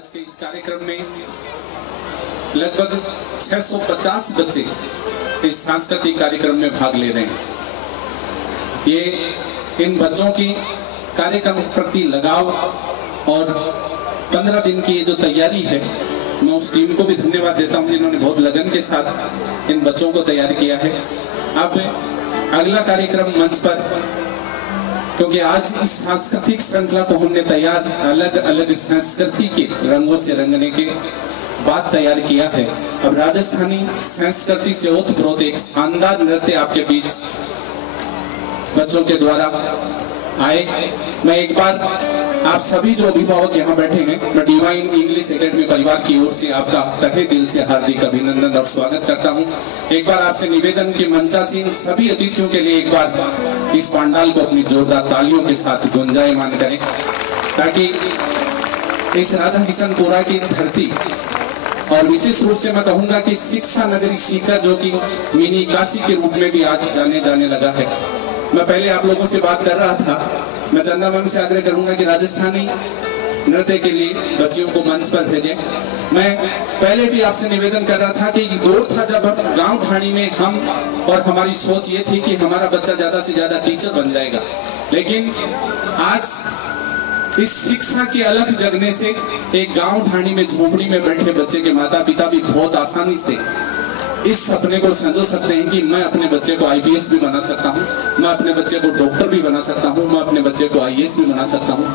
आज के इस कार्यक्रम में लगभग 650 बच्चे इस सांस्कृतिक कार्यक्रम में भाग ले रहे हैं। ये इन बच्चों की कार्यक्रम प्रति लगाव और 15 दिन की ये जो तैयारी है, मैं उस टीम को भी धन्यवाद देता हूं जिन्होंने बहुत लगन के साथ इन बच्चों को तैयार किया है। अब अगला कार्यक्रम मंच पर, क्योंकि आज इस सांस्कृतिक श्रृंखला को हमने तैयार अलग अलग संस्कृति के रंगों से रंगने के बाद तैयार किया है। अब राजस्थानी संस्कृति से ओतप्रोत एक शानदार नृत्य आपके बीच बच्चों के द्वारा आए। मैं एक बार आप सभी जो अभिभावक यहाँ बैठे हैं, मैं डिवाइन इंग्लिश एकेडमी परिवार की ओर से आपका तहे दिल से हार्दिक अभिनंदन और स्वागत करता हूँ। एक बार आपसे निवेदन कि मंचासीन सभी अतिथियों के लिए एक बार इस पंडाल को अपनी जोरदार तालियों के साथ गुंजायमान करें, ताकि इस राजा किशनपुरा की धरती और विशेष रूप से मैं कहूँगा कि शिक्षा नगरी सीकर, जो कि मिनी काशी के रूप में भी आज जाने लगा है। मैं पहले आप लोगों से बात कर रहा था, मैं चंदा मैम से आग्रह करूंगा कि राजस्थानी नृत्य के लिए बच्चियों को मंच पर भेजें। मैं पहले भी आपसे निवेदन कर रहा था कि दौर था जब हम गांव खाड़ी में हम और हमारी सोच ये थी कि हमारा बच्चा ज्यादा से ज्यादा टीचर बन जाएगा, लेकिन आज इस शिक्षा की अलग जगने से एक गांव ढाणी में झोपड़ी में बैठे बच्चे के माता पिता भी बहुत आसानी से इस सपने को संजो सकते हैं कि मैं अपने बच्चे को आईपीएस भी बना सकता हूं, मैं अपने बच्चे को डॉक्टर भी बना सकता हूं, मैं अपने बच्चे को आईएएस भी बना सकता हूं,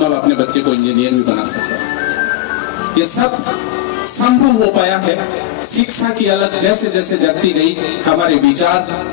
मैं अपने बच्चे को इंजीनियर भी बना सकता हूं। ये सब संभव हो पाया है शिक्षा की अलग जैसे जैसे जगती गई हमारे विचार।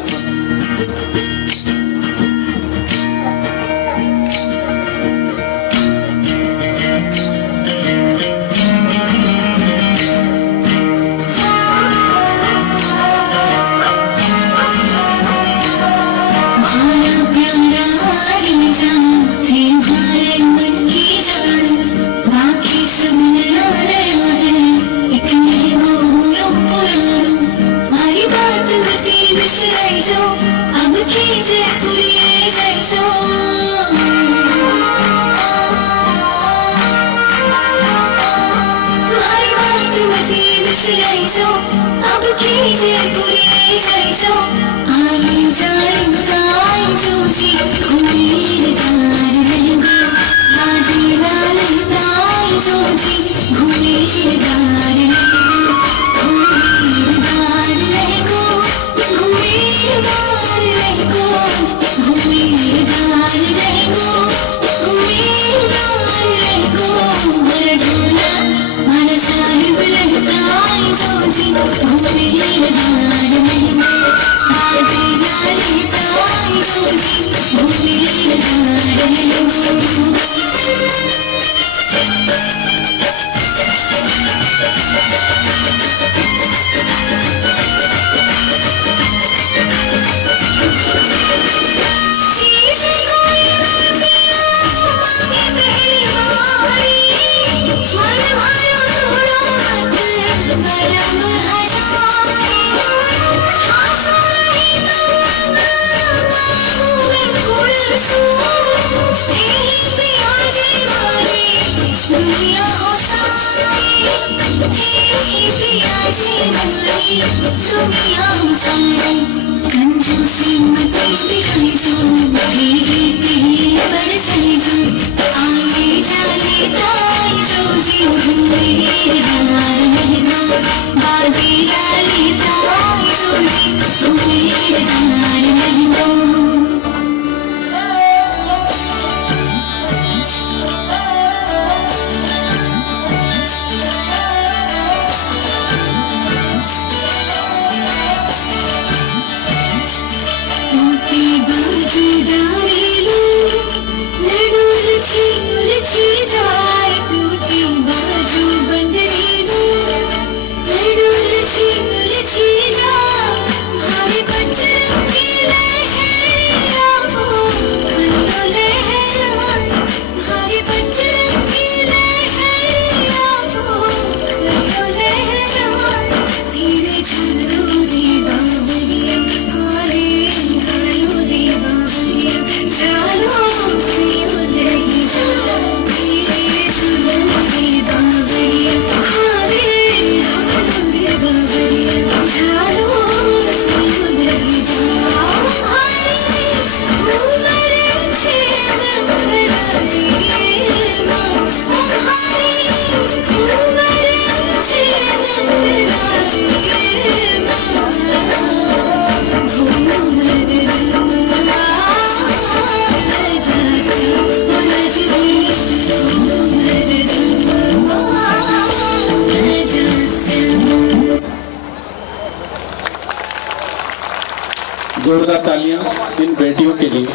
तालियां इन बेटियों के लिए।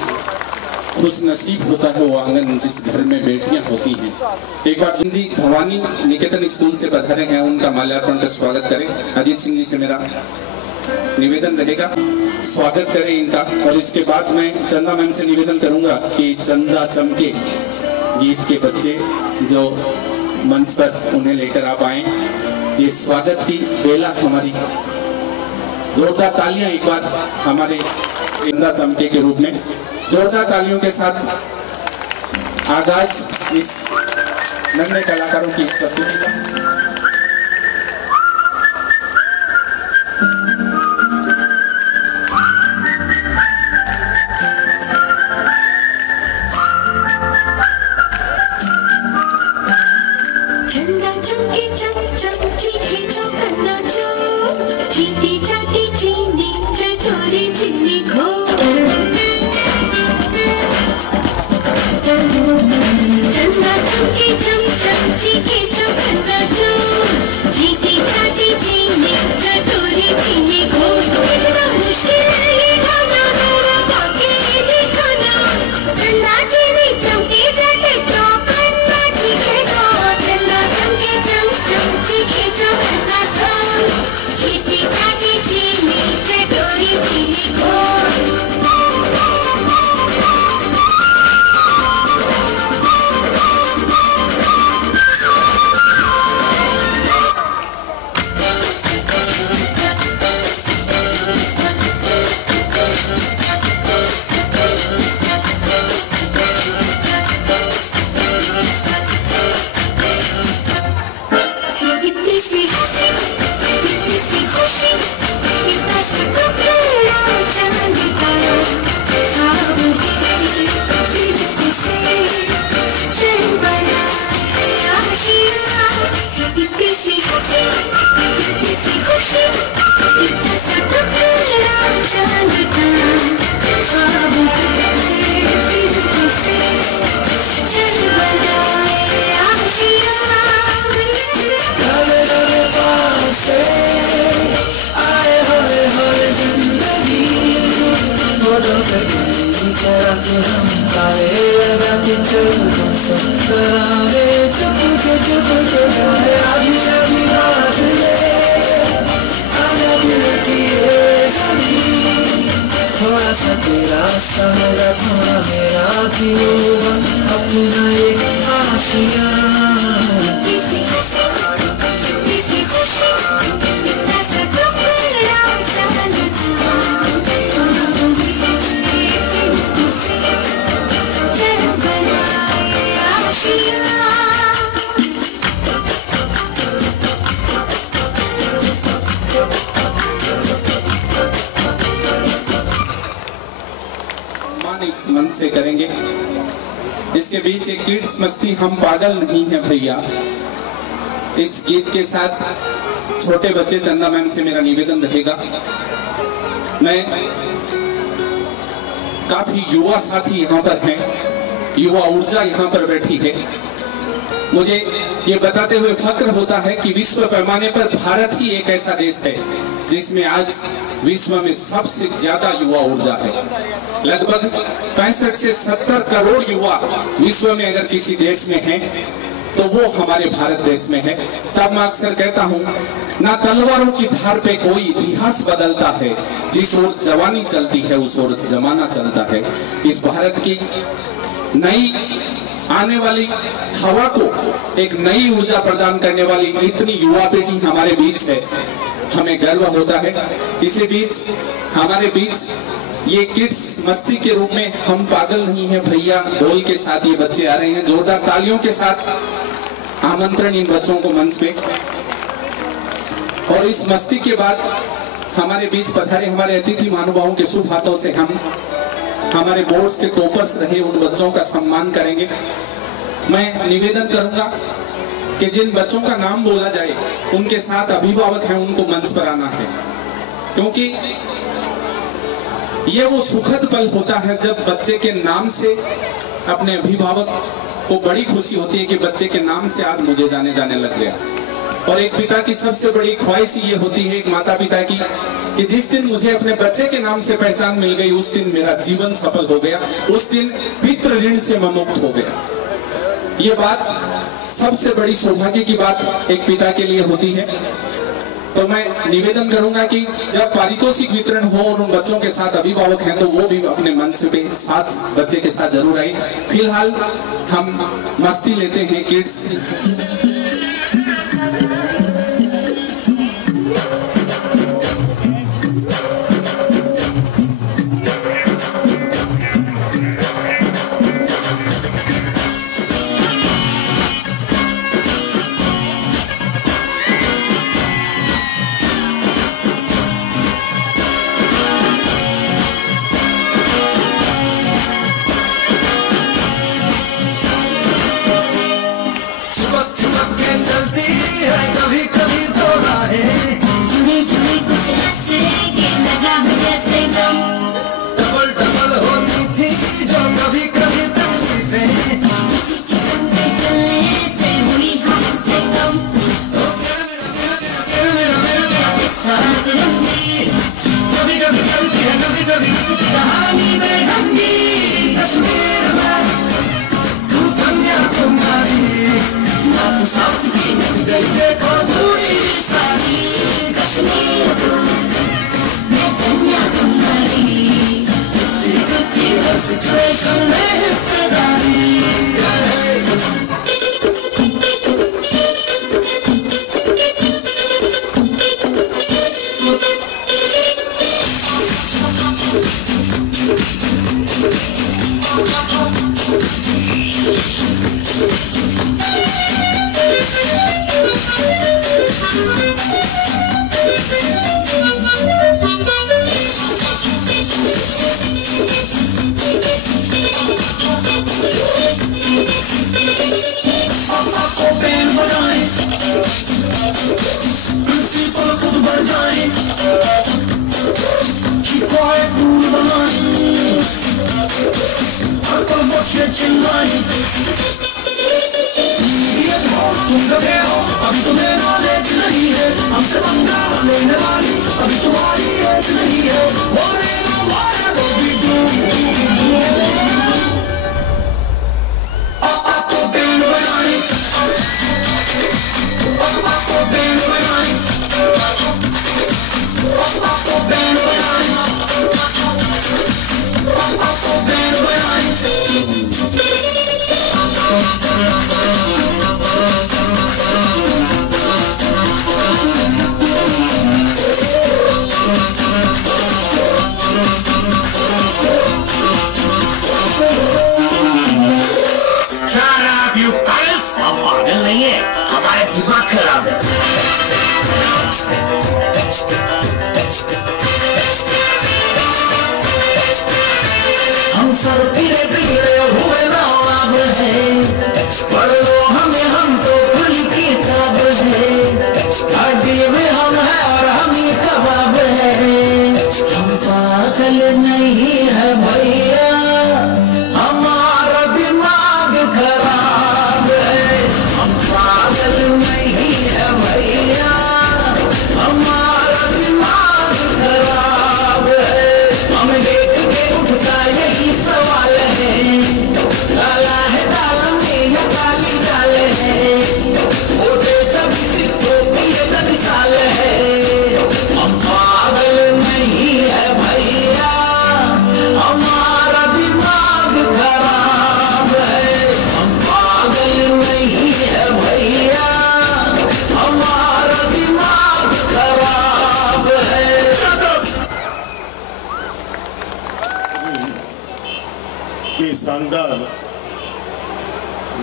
खुश नसीब होता है वो आंगन जिस घर में बेटियां होती हैं। एक बार जी भवानी निकेतन स्कूल से पधारे हैं, उनका माल्यार्पण कर स्वागत करें। अजीत सिंह जी से मेरा निवेदन रहेगा, स्वागत करें इनका। और इसके बाद मैं चंदा मैम से निवेदन करूंगा कि चंदा चमके गीत के बच्चे जो मंच पर उन्हें लेकर आप आए। ये स्वागत की बेला हमारी, जोरदार तालियां एक बार हमारे चंदा चमके के रूप में, जोरदार तालियों के साथ आगाज इस नन्हे कलाकारों की प्रस्तुति का। चंदा चमके चम चम चीखे चौकन्ना चो, चीटी चाटी चीनी चटोरी चीनी खो। चंदा चमके चम चम चीखे चौकन्ना चो, चीटी चाटी चीनी चटोरी चीनी खो। कितना मुश्किल है ये गाना, जरा बाकी दिखाना। चंदा चीनी चमके जाटे चौकन्ना चीखे खो। चंदा चमके चम चम चीखे चौकन्ना चो, चीटी चाटी चीनी चटोरी चीनी खो। इतनी सी हंसी, इतनी सी खुशी, इतना सा टुकड़ा चांद तारा, ख्वाब के दिल से चल बना आशिया। इतनी सी हंसी, इतनी सी खुशी, इतना सा टुकड़ा चांद तारा, ख्वाब के दिल से चल बना आशिया। थोड़ा सा तेरा होगा, थोड़ा मेरा भी होगा, अपना एक आशिया। किसी हंसी, किसी खुशी, इतना सा टुकड़ा चांद तारा, ख्वाब के दिल से चल बना आशिया। मान इस मन से करेंगे। इसके बीच एक किड्स मस्ती हम पागल नहीं है भैया, इस गीत के साथ छोटे बच्चे चंदा मैम से मेरा निवेदन रहेगा। मैं काफी युवा साथी यहाँ पर हैं, युवा ऊर्जा यहाँ पर बैठी है। मुझे ये बताते हुए फक्र होता है कि विश्व पैमाने पर भारत ही एक ऐसा देश है जिसमें आज विश्व में सबसे ज्यादा युवा ऊर्जा है। लगभग 65 से 70 करोड़ युवा विश्व में अगर किसी देश में हैं तो वो हमारे भारत देश में है। तब मैं अक्सर कहता हूँ, ना तलवारों की धार पे कोई इतिहास बदलता है, जिस ओर जवानी चलती है उस ओर जमाना चलता है। इस भारत की नई आने वाली हवा को एक नई ऊर्जा प्रदान करने वाली इतनी युवा पीढ़ी हमारे बीच है, हमें गर्व होता है। इसी बीच हमारे बीच ये किड्स मस्ती के रूप में हम पागल नहीं है भैया बोल के साथ ये बच्चे आ रहे हैं। जोरदार तालियों के साथ आमंत्रण इन बच्चों को मंच पे। और इस मस्ती के बाद हमारे बीच पधारे हमारे अतिथि महानुभावों के शुभ हाथों से हम हमारे बोर्ड्स के टॉपर्स रहे उन बच्चों का सम्मान करेंगे। मैं निवेदन करूंगा कि जिन बच्चों का नाम बोला जाए उनके साथ अभिभावक हैं उनको मंच पर आना है, क्योंकि ये वो सुखद पल होता है जब बच्चे के नाम से अपने अभिभावक को बड़ी खुशी होती है कि बच्चे के नाम से आज मुझे जाने लग गया। और एक पिता की सबसे बड़ी ख्वाहिश ये होती है, एक माता पिता की, कि जिस दिन मुझे अपने बच्चे के नाम से पहचान मिल गई उस दिन मेरा जीवन सफल हो गया, उस दिन पितृ ऋण से मैं मुक्त हो गया। ये बात सबसे बड़ी सौभाग्य की बात एक पिता के लिए होती है। तो मैं निवेदन करूंगा कि जब पारितोषिक वितरण हो और उन बच्चों के साथ अभिभावक हैं तो वो भी अपने मन से साथ बच्चे के साथ जरूर आए। फिलहाल हम मस्ती लेते हैं किड्स।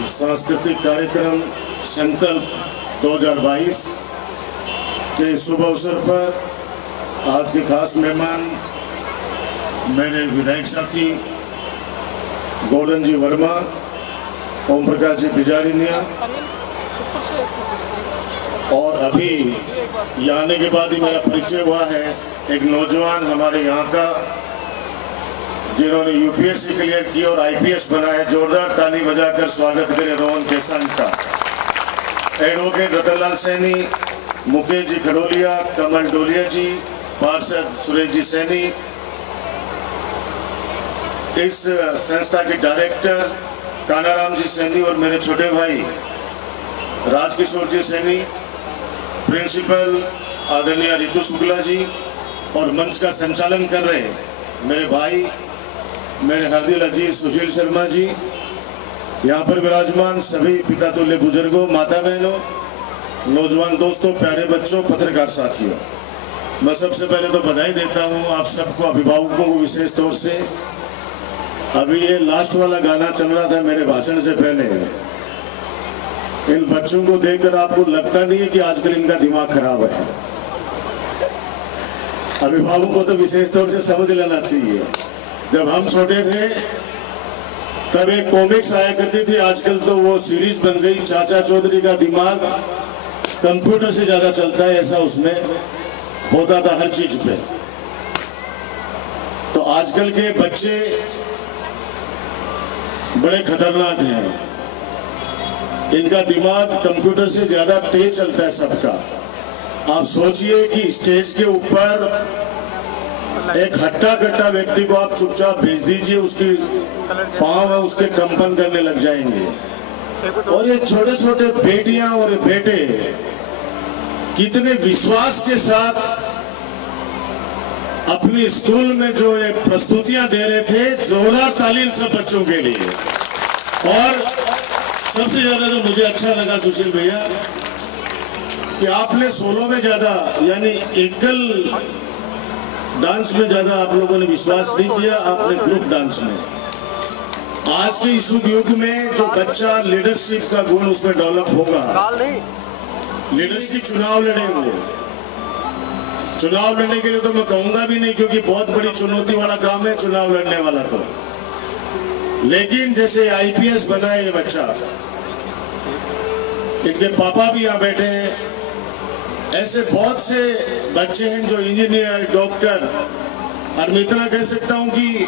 सांस्कृतिक कार्यक्रम संकल्प 2022 के शुभ अवसर पर आज के खास मेहमान मेरे विधायक साथी गोल्डन जी वर्मा, ओम प्रकाश जी बिजारिनिया, और अभी यहाँ आने के बाद ही मेरा परिचय हुआ है एक नौजवान हमारे यहाँ का जिन्होंने यूपीएससी क्लियर की और आईपीएस बना है। जोरदार ताली बजाकर स्वागत करें रोहन केसान का। एडवोकेट रतनलाल सैनी, मुकेश जी खडोलिया, कमल डोलिया जी, पार्षद सुरेश जी सैनी, इस संस्था के डायरेक्टर कानाराम जी सैनी और मेरे छोटे भाई राजकिशोर जी सैनी, प्रिंसिपल आदरणीय रितु शुक्ला जी और मंच का संचालन कर रहे मेरे भाई, मेरे हरदिल अजीज सुशील शर्मा जी, यहाँ पर विराजमान सभी पिता तुल्य बुजुर्गों, माता बहनों, नौजवान दोस्तों, प्यारे बच्चों, पत्रकार साथियों, मैं सबसे पहले तो बधाई देता हूँ आप सबको, अभिभावकों को विशेष तौर से। अभी ये लास्ट वाला गाना चल रहा था मेरे भाषण से पहले, इन बच्चों को देखकर आपको लगता नहीं है कि आजकल इनका दिमाग खराब है? अभिभावकों को तो विशेष तौर से समझ लेना चाहिए। जब हम छोटे थे तब एक कॉमिक्स आया करती थी, आजकल तो वो सीरीज बन गई, चाचा चौधरी का दिमाग कंप्यूटर से ज्यादा चलता है, ऐसा उसमें होता था हर चीज पे। तो आजकल के बच्चे बड़े खतरनाक हैं, इनका दिमाग कंप्यूटर से ज्यादा तेज चलता है सबका। आप सोचिए कि स्टेज के ऊपर एक हट्टा कट्टा व्यक्ति को आप चुपचाप भेज दीजिए, उसकी पांव है उसके कंपन करने लग जाएंगे। और ये छोटे छोटे बेटियां और बेटे कितने विश्वास के साथ अपनी स्कूल में जो ये प्रस्तुतियां दे रहे थे, जोरदार तालीम सब बच्चों के लिए। और सबसे ज्यादा जो मुझे अच्छा लगा सुशील भैया कि आपने सोलो में ज्यादा यानी एकल डांस में ज्यादा आप लोगों ने विश्वास नहीं किया, आपने ग्रुप डांस में। आज के इस युग में जो बच्चा लीडरशिप का गुण उसमें डेवलप होगा, लीडरशिप चुनाव लड़ेंगे, चुनाव लड़ने के लिए तो मैं कहूंगा भी नहीं, क्योंकि बहुत बड़ी चुनौती वाला काम है चुनाव लड़ने वाला तो। लेकिन जैसे आईपीएस बना है ये बच्चा, इनके पापा भी यहाँ बैठे हैं, ऐसे बहुत से बच्चे हैं जो इंजीनियर, डॉक्टर, और मैं इतना कह सकता हूं कि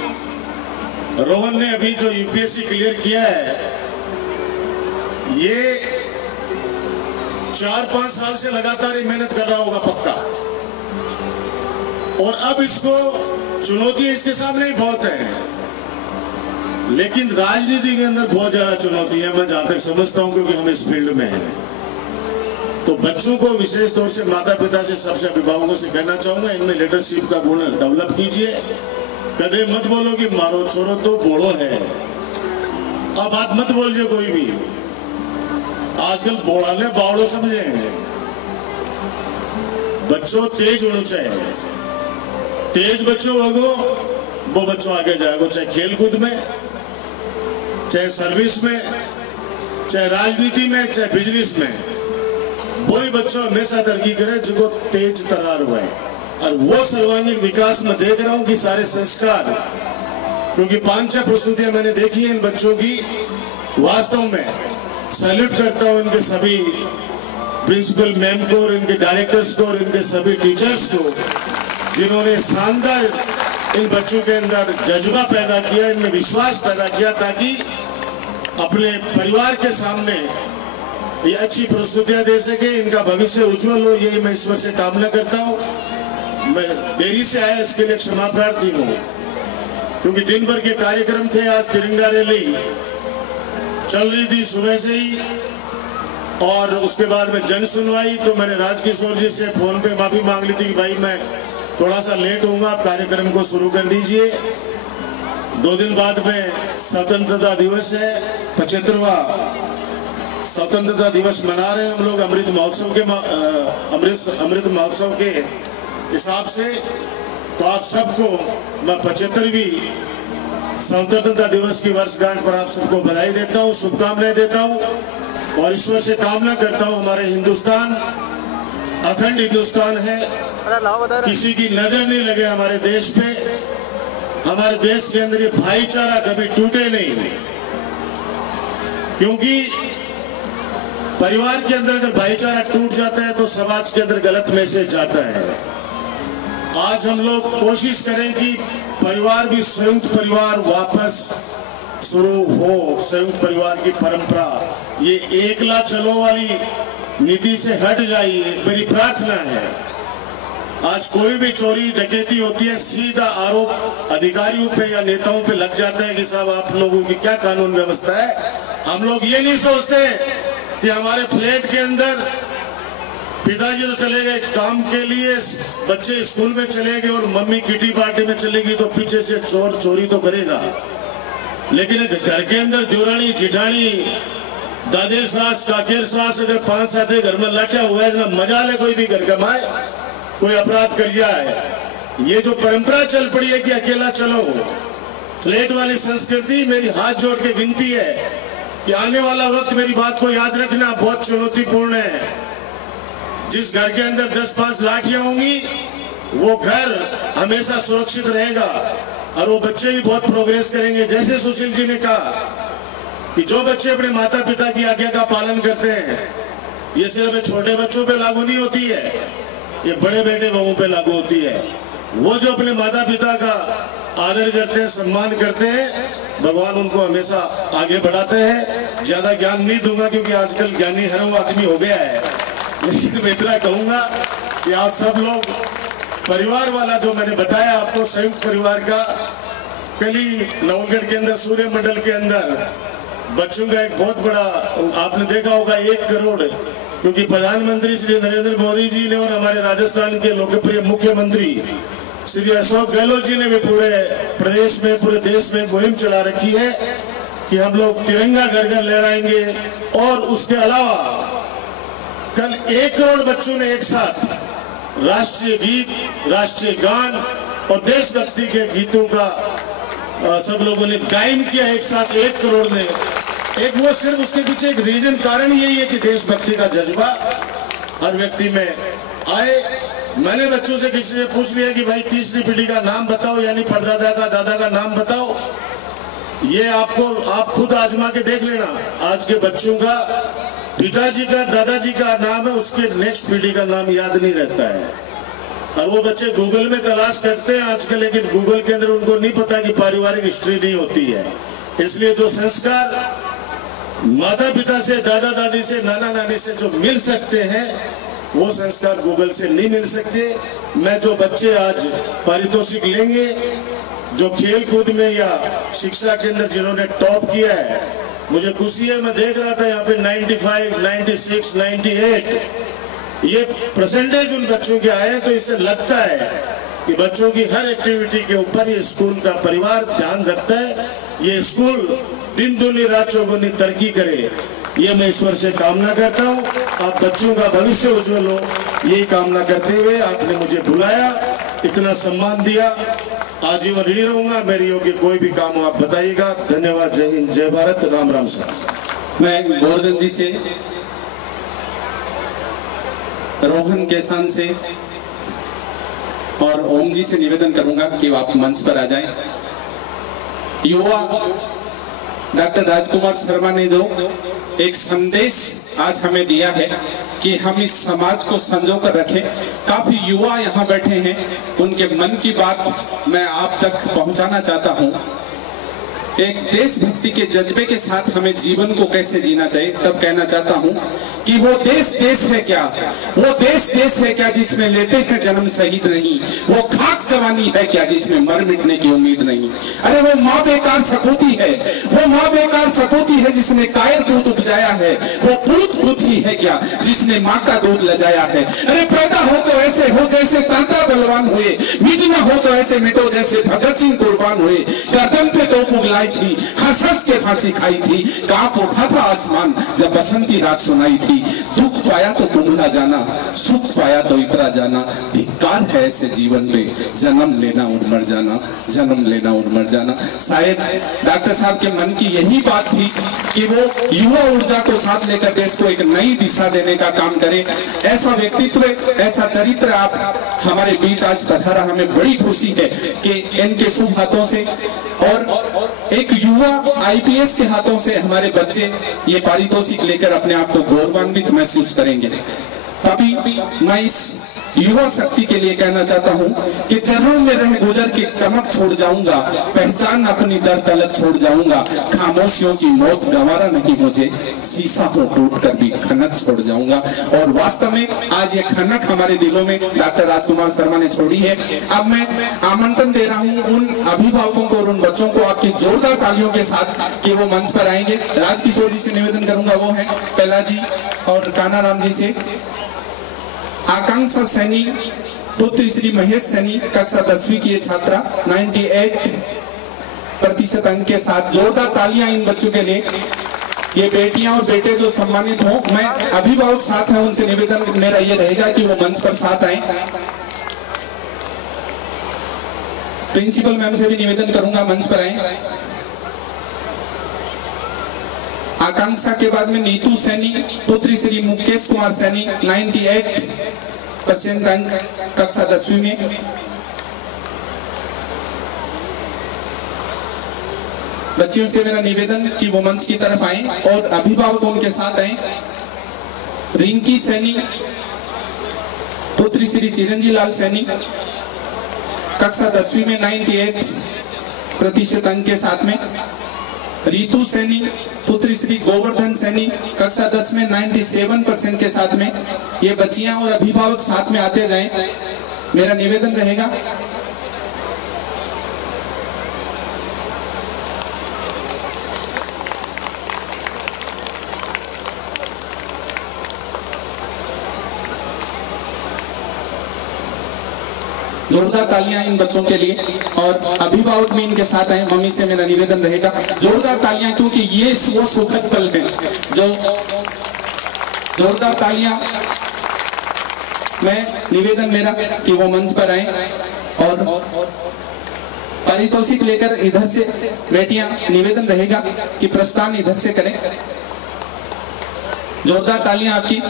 रोहन ने अभी जो यूपीएससी क्लियर किया है, ये 4-5 साल से लगातार मेहनत कर रहा होगा पक्का। और अब इसको चुनौती इसके सामने ही बहुत है, लेकिन राजनीति के अंदर बहुत ज्यादा चुनौती है, मैं जहां तक समझता हूं, क्योंकि हम इस फील्ड में हैं। तो बच्चों को विशेष तौर से माता पिता से, सबसे अभिभावकों से कहना चाहूंगा, इनमें लीडरशिप का गुण डेवलप कीजिए। कदे मत बोलो कि मारो छोरो तो बोलो है, अब बात मत बोलिए कोई भी। आजकल बोड़ाने बावड़ो समझे, बच्चों तेज होना चाहिए, तेज बच्चों होगो वो बच्चों आगे जाएगा, चाहे खेल कूद में, चाहे सर्विस में, चाहे राजनीति में, चाहे बिजनेस में। वही बच्चों हमेशा तरक्की करे जो तेज तरार हुए। और वो सर्वांगीण विकास में देख रहा हूं कि सारे संस्कार, क्योंकि 5-6 प्रस्तुतियां मैंने देखी हैं इन बच्चों की, वास्तव में सैल्यूट करता हूं इनके सभी प्रिंसिपल मैम को और इनके डायरेक्टर्स को और इनके सभी टीचर्स को, जिन्होंने शानदार इन बच्चों के अंदर जज्बा पैदा किया, इनमें विश्वास पैदा किया, ताकि अपने परिवार के सामने ये अच्छी प्रस्तुतियां दे सके, इनका भविष्य उज्जवल हो, यही मैं ईश्वर से कामना करता हूं। मैं देरी से आया इसके लिए क्षमा प्रार्थी हूं, क्योंकि दिन भर के कार्यक्रम थे। आज तिरंगा रैली चल रही थी सुबह से ही, और उसके बाद में जन सुनवाई। तो मैंने राजकिशोर जी से फोन पे माफी मांग ली थी कि भाई मैं थोड़ा सा लेट होऊंगा, आप कार्यक्रम को शुरू कर दीजिए। 2 दिन बाद में स्वतंत्रता दिवस है, 75वां स्वतंत्रता दिवस मना रहे हैं हम लोग अमृत महोत्सव के अमृत महोत्सव के हिसाब से। तो आप सबको मैं 75वीं स्वतंत्रता दिवस की वर्षगांठ पर आप सबको बधाई देता हूँ, शुभकामनाएं देता हूँ, और ईश्वर से कामना करता हूँ हमारे हिंदुस्तान अखंड हिंदुस्तान है, किसी की नजर नहीं लगे हमारे देश पे, हमारे देश के अंदर ये भाईचारा कभी टूटे नहीं। क्योंकि परिवार के अंदर अगर भाईचारा टूट जाता है तो समाज के अंदर गलत मैसेज जाता है। आज हम लोग कोशिश करें कि परिवार भी संयुक्त परिवार वापस शुरू हो, संयुक्त परिवार की परंपरा, ये एकला चलो वाली नीति से हट जाइए, मेरी प्रार्थना है। आज कोई भी चोरी डकैती होती है, सीधा आरोप अधिकारियों पे या नेताओं पे लग जाता है कि साहब आप लोगों की क्या कानून व्यवस्था है। हम लोग ये नहीं सोचते कि हमारे फ्लैट के अंदर पिताजी तो चले गए काम के लिए, बच्चे स्कूल में चले गए और मम्मी किटी पार्टी में चलेगी तो पीछे से चोर चोरी तो करेगा। लेकिन घर के अंदर देवरानी जिठानी दादेर सास काकेर सास अगर 5-7 घर में लाठा हुआ है ना, मजा ले कोई भी घर कमाए, कोई अपराध कर जाए। ये जो परंपरा चल पड़ी है कि अकेला चलो, फ्लैट वाली संस्कृति, मेरी हाथ जोड़ के विनती है कि आने वाला वक्त, मेरी बात को याद रखना, बहुत चुनौतीपूर्ण है। जिस घर के अंदर 10-5 लाठियां होंगी वो घर हमेशा सुरक्षित रहेगा और वो बच्चे भी बहुत प्रोग्रेस करेंगे। जैसे सुशील जी ने कहा कि जो बच्चे अपने माता पिता की आज्ञा का पालन करते हैं, ये सिर्फ छोटे बच्चों पे लागू नहीं होती है, ये बड़े बेटे बहुओं पे लागू होती है। वो जो अपने माता पिता का आदर करते हैं, सम्मान करते हैं, भगवान उनको हमेशा आगे बढ़ाते हैं। ज्यादा ज्ञान नहीं दूंगा क्योंकि आजकल ज्ञानी हर वो आदमी हो गया है, लेकिन मैं इतना कहूंगा कि आप सब लोग परिवार वाला जो मैंने बताया आपको, संयुक्त परिवार का, कल ही नवगढ़ के अंदर सूर्य मंडल के अंदर बच्चों का एक बहुत बड़ा, आपने देखा होगा 1 करोड़, क्योंकि प्रधानमंत्री श्री नरेंद्र मोदी जी ने और हमारे राजस्थान के लोकप्रिय मुख्यमंत्री श्री अशोक गहलोत जी ने भी पूरे प्रदेश में, पूरे देश में मुहिम चला रखी है कि हम लोग तिरंगा घर घर लहराएंगे। और उसके अलावा कल 1 करोड़ बच्चों ने एक साथ राष्ट्रीय गीत, राष्ट्रीय गान और देशभक्ति के गीतों का सब लोगों ने गायन किया एक साथ, 1 करोड़ ने। एक वो सिर्फ उसके पीछे एक रीजन, कारण यही है कि देशभक्ति का जज्बा हर व्यक्ति में आए। मैंने बच्चों से किसी से पूछ लिया कि भाई तीसरी पीढ़ी का नाम बताओ, यानी परदादा का, दादा का नाम बताओ। ये आप खुद आजमा के देख लेना। आज के बच्चों का पिताजी का, दादाजी का नाम है, उसके नेक्स्ट पीढ़ी का नाम याद नहीं रहता है। और वो बच्चे गूगल में तलाश करते हैं आजकल, लेकिन गूगल के अंदर उनको नहीं पता कि पारिवारिक हिस्ट्री नहीं होती है। इसलिए जो संस्कार माता पिता से, दादा दादी से, नाना नानी से जो मिल सकते हैं, वो संस्कार गूगल से नहीं मिल सकते। मैं जो बच्चे आज पारितोषिक लेंगे, जो खेल कूद में या शिक्षा के अंदर जिन्होंने टॉप किया है, मुझे खुशी है। मैं देख रहा था यहाँ पे 95, 96, 98 ये परसेंटेज उन बच्चों के आए हैं, तो इससे लगता है कि बच्चों की हर एक्टिविटी के ऊपर ये स्कूल का परिवार ध्यान रखता है। ये स्कूल दिन दुनी रात चौगुनी तरक्की करे, ये मैं ईश्वर से कामना करता हूँ। आप बच्चों का भविष्य उज्जवल हो, यही कामना करते हुए आपने मुझे बुलाया, इतना सम्मान दिया, आजीवन ऋणी रहूंगा। मेरी योग्य कोई भी काम हो आप बताइएगा। धन्यवाद। जय हिंद, जय भारत, राम राम साहब। मैं गोवर्धन जी से, रोहन केसान से और ओम जी से निवेदन करूंगा कि आप मंच पर आ जाएं। युवा डॉक्टर राजकुमार शर्मा ने जो एक संदेश आज हमें दिया है कि हम इस समाज को संजो कर रखें। काफी युवा यहाँ बैठे हैं, उनके मन की बात मैं आप तक पहुंचाना चाहता हूं। एक देशभक्ति के जज्बे के साथ हमें जीवन को कैसे जीना चाहिए, तब कहना चाहता हूं कि वो देश देश है क्या, वो देश देश है क्या जिसमें लेते हैं जन्म शहीद नहीं, वो खाक जवानी है क्या जिसमें मर मिटने की उम्मीद नहीं। अरे वो माँ बेकार सपूती है, वो माँ बेकार सपूती है जिसने कायर दूध उपजाया है, वो पूत पूथी है क्या जिसने माँ का दूध लजाया है। अरे पैदा हो तो ऐसे हो जैसे तांता बलवान हुए, मिटना हो तो ऐसे मिटो जैसे भगत सिंह कुर्बान हुए। गर्दन पे तो पुगलाई थी, हंस हंस के फांसी खाई थी, कांप उठा था आसमान जब बसंती रात सुनाई थी। दुख पाया तो कुंभला जाना, सुख पाया तो इतरा जाना। धिक्कार है ऐसे जीवन पे, जन्म लेना और मर जाना, जन्म लेना और मर जाना। शायद डॉक्टर साहब के मन की यही बात थी कि वो युवा ऊर्जा को साथ लेकर देश को एक नई दिशा देने का काम करे। ऐसा व्यक्तित्व, ऐसा चरित्र आप हमारे बीच आज पधारा, हमें बड़ी खुशी है कि इनके शुभ हाथों से और एक युवा आईपीएस के हाथों से हमारे बच्चे ये पारितोषिक लेकर अपने आप को गौरवान्वित महसूस करेंगे। तभी मैं इस युवा शक्ति के लिए कहना चाहता हूँ कि चरणों में रह गुजर के चमक छोड़ जाऊंगा, पहचान अपनी दर तलक छोड़ जाऊंगा, खामोशियों की मौत गंवारा नहीं मुझे, शीशा को टूट कर भी खनक छोड़ जाऊंगा। और वास्तव में आज ये खनक हमारे दिलों में डॉक्टर राजकुमार शर्मा ने छोड़ी है। अब मैं आमंत्रण दे रहा हूँ उन अभिभावकों को और उन बच्चों को आपकी जोरदार तालियों के साथ कि वो मंच पर आएंगे। राजकिशोर जी से निवेदन करूंगा, वो है पहला जी, और कानाराम जी से आकांक्षा सैनी पुत्र श्री महेश सैनी कक्षा 10वीं की ये छात्रा 98% अंक के साथ। जोरदार तालियां इन बच्चों के लिए। ये बेटियां और बेटे जो सम्मानित हों, मैं अभिभावक साथ हैं उनसे निवेदन मेरा ये रहेगा कि वो मंच पर साथ आए। प्रिंसिपल मैम से भी निवेदन करूंगा मंच पर आए। आकांक्षा के बाद में नीतू सैनी पुत्री श्री मुकेश कुमार सैनी 98% अंक कक्षा 10वीं में। बच्चियों से मेरा निवेदन कि वो मंच की तरफ आए और अभिभावक उनके साथ आए। रिंकी सैनी पुत्री श्री चिरंजी लाल सैनी कक्षा 10वीं में 98% अंक के साथ में। रीतू सैनी पुत्री श्री गोवर्धन सैनी कक्षा 10 में 97% के साथ में। ये बच्चियां और अभिभावक साथ में आते जाएं, मेरा निवेदन रहेगा। जोरदार तालियां इन बच्चों के लिए और अभिभावक भी इनके साथ आए। मम्मी से मेरा निवेदन रहेगा जोरदार तालियां, क्योंकि ये वो सुखद पल है जो जोरदार तालियां। मैं निवेदन मेरा कि वो मंच पर आए और पारितोषिक लेकर इधर से बेटियां, निवेदन रहेगा कि प्रस्थान इधर से करें। जोरदार तालियां आपकी।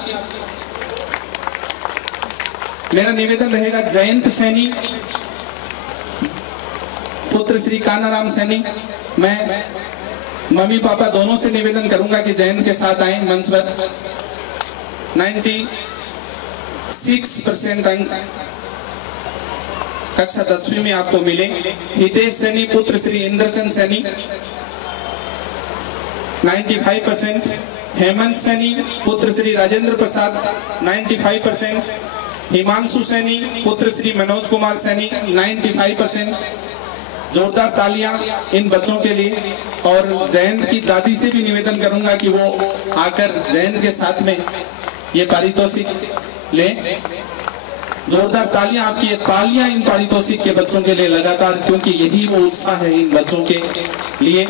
मेरा निवेदन रहेगा जयंत सैनी पुत्र श्री कानाराम सैनी। मैं मम्मी पापा दोनों से निवेदन करूंगा कि जयंत के साथ आए मंच पर। 96% अंक कक्षा 10वीं में आपको मिले। हितेश सैनी पुत्र श्री इंद्रचंद सैनी 95%। हेमंत सैनी पुत्र श्री राजेंद्र प्रसाद 95%। हिमांशु सैनी पुत्र श्री मनोज कुमार सैनी 95%। जोरदार तालियां इन बच्चों के लिए। और जयंत की दादी से भी निवेदन करूंगा कि वो आकर जयंत के साथ में ये पारितोषिक लें। जोरदार तालियां आपकी। ये तालियां इन पारितोषिक के बच्चों के लिए लगातार, क्योंकि यही वो उत्साह है इन बच्चों के लिए।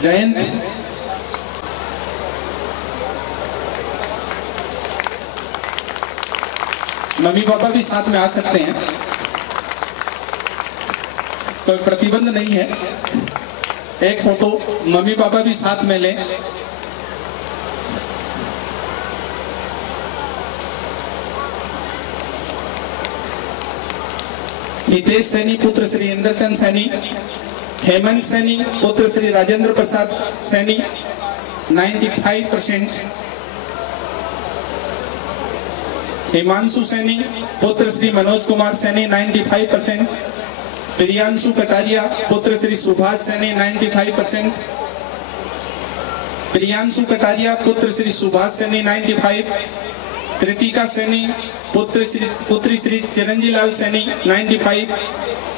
जयंत मम्मी पापा भी साथ में आ सकते हैं, कोई प्रतिबंध नहीं है। एक फोटो मम्मी पापा भी साथ में लें। हितेश सैनी पुत्र श्री इंद्रचंद सैनी। हेमंत सैनी पुत्र श्री राजेंद्र प्रसाद सैनी 95%। हिमांशु सैनी पुत्र श्री मनोज कुमार सैनी 95%। प्रियांशु कटारिया पुत्र श्री सुभाष सैनी 95%। प्रियांशु कटारिया पुत्र श्री सुभाष सैनी 95। कृतिका सैनी पुत्री श्री चिरंजी लाल सैनी 95।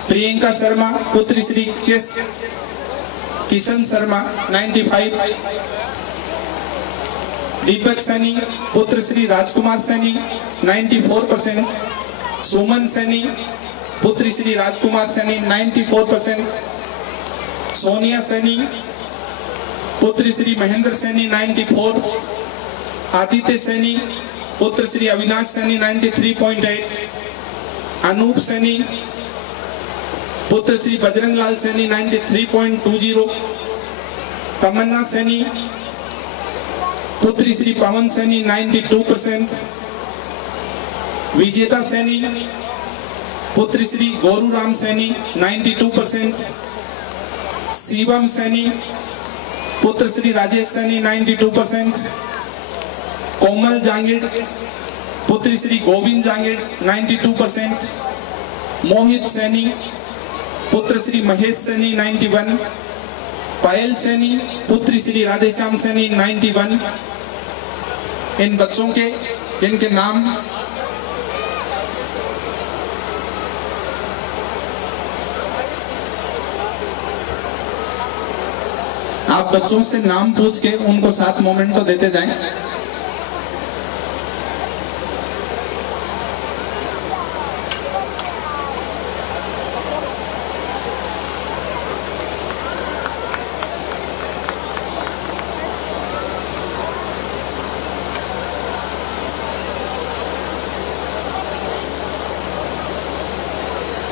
प्रियंका शर्मा पुत्री श्री किशन शर्मा 95। दीपक सैनी पुत्र श्री राजकुमार सैनी 94%। सुमन सैनी पुत्री श्री राजकुमार सैनी 94%। सोनिया सैनी पुत्री श्री महेंद्र सैनी 94। आदित्य सैनी पुत्र श्री अविनाश सैनी 93.8। अनूप सैनी पुत्र श्री बजरंग लाल सैनी 93.20। तमन्ना सैनी पुत्री श्री पवन सैनी 92%। विजेता सैनी पुत्री श्री गौरू राम सैनी 92%। शिवम सैनी पुत्र श्री राजेश सैनी 92%। कोमल जांगिड़ पुत्री श्री गोविंद जांगिड़ 92%, मोहित सैनी पुत्र श्री महेश सैनी 91, पायल सैनी पुत्री श्री राधेश्याम सैनी 91। इन बच्चों के जिनके नाम आप बच्चों से नाम पूछ के उनको 7 मोमेंटो देते जाएं।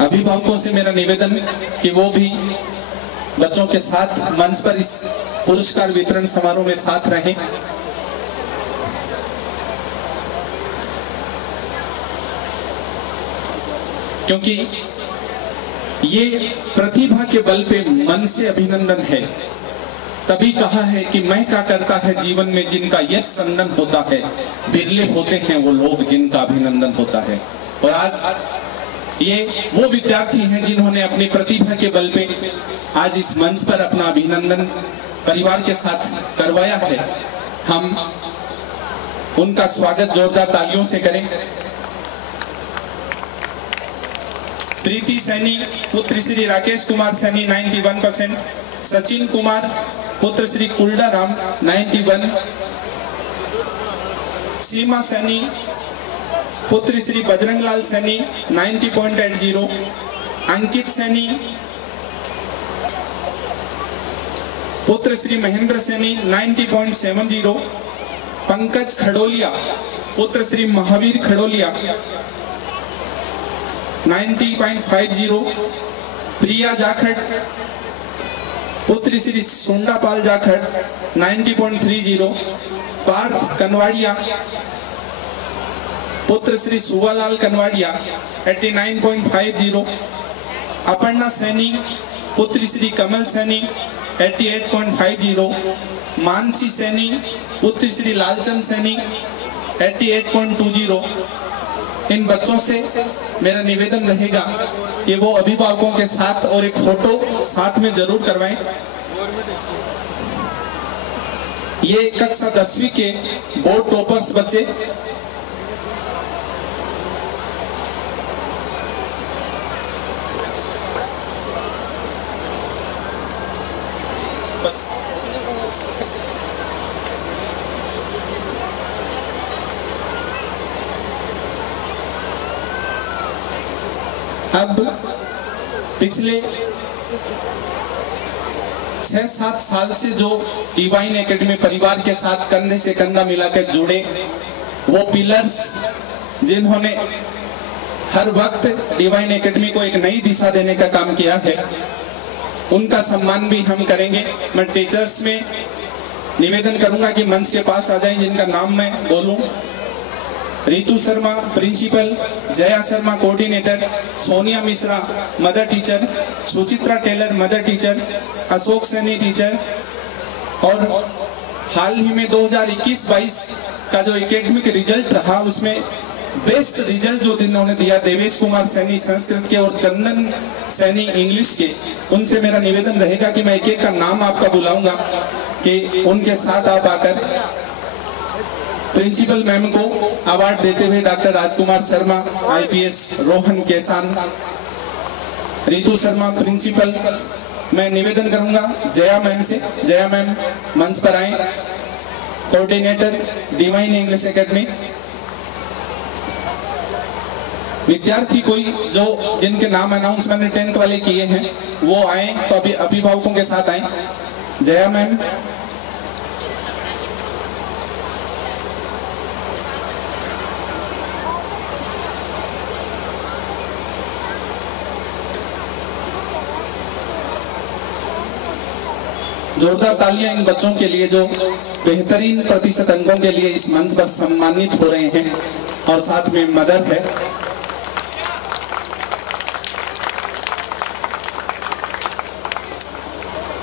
अभिभावकों से मेरा निवेदन कि वो भी बच्चों के साथ मंच पर इस पुरस्कार वितरण समारोह में साथ रहें। क्योंकि ये प्रतिभा के बल पे मन से अभिनंदन है। तभी कहा है कि मैं क्या करता है जीवन में जिनका यश संदन होता है, बिरले होते हैं वो लोग जिनका अभिनंदन होता है। और आज ये वो विद्यार्थी हैं जिन्होंने अपनी प्रतिभा के बल पे आज इस मंच पर अपना अभिनंदन परिवार के साथ करवाया है। हम उनका स्वागत जोरदार तालियों से करें। प्रीति सैनी पुत्र श्री राकेश कुमार सैनी 91%, सचिन कुमार पुत्र श्री कुलडा राम 91, सीमा सैनी पुत्र श्री बजरंगलाल सैनी 90.80, अंकित सैनी पुत्र श्री महेंद्र सैनी 90.70, पंकज खडोलिया पुत्र श्री महावीर खडोलिया 90.50, प्रिया जाखड़ पुत्र श्री सुंडापाल जाखड़ 90.30, पार्थ कनवाड़िया पुत्र श्री सुवालाल कनवाड़िया 89.50, अपर्णा सैनी पुत्री श्री कमल सैनी 88.50, मानसी सैनी पुत्री श्री लालचंद सैनी 88.20। इन बच्चों से मेरा निवेदन रहेगा कि वो अभिभावकों के साथ और एक फोटो साथ में जरूर करवाएं। ये कक्षा 10वीं के बोर्ड टॉपर्स बच्चे बस अब पिछले 6-7 साल से जो डिवाइन एकेडमी परिवार के साथ कंधे से कंधा मिलाकर जुड़े वो पिलर्स जिन्होंने हर वक्त डिवाइन एकेडमी को एक नई दिशा देने का काम किया है, उनका सम्मान भी हम करेंगे। मैं टीचर्स में निवेदन करूंगा कि मंच के पास आ जाएं जिनका नाम मैं बोलूं। Ritu Sharma principal, Jaya Sharma coordinator, Sonia Mishra mother teacher, Suchitra Taylor mother teacher, Ashok Saini teacher. और हाल ही में 2021-22 का जो एकेडमिक रिजल्ट रहा उसमें बेस्ट रिजल्ट जो जिन्होंने दिया देवेश कुमार सैनी संस्कृत के और चंदन सैनी इंग्लिश के, उनसे मेरा निवेदन रहेगा कि मैं एक एक का नाम आपका बुलाऊंगा कि उनके साथ आप आकर प्रिंसिपल मैम को अवार्ड देते हुए doctor Rajkumar Sharma IPS, Rohan केसान, Ritu Sharma principal. मैं निवेदन करूंगा जया मैम से, जया मैम मंच पर आए, कोऑर्डिनेटर डिवाइन इंग्लिश एकेडमी। विद्यार्थी कोई जो जिनके नाम अनाउंस मैंने 10th वाले किए हैं वो आए तो अभी अभिभावकों के साथ आए। जया मैम, जोरदार तालियां इन बच्चों के लिए जो बेहतरीन प्रतिशत अंकों के लिए इस मंच पर सम्मानित हो रहे हैं। और साथ में मदर है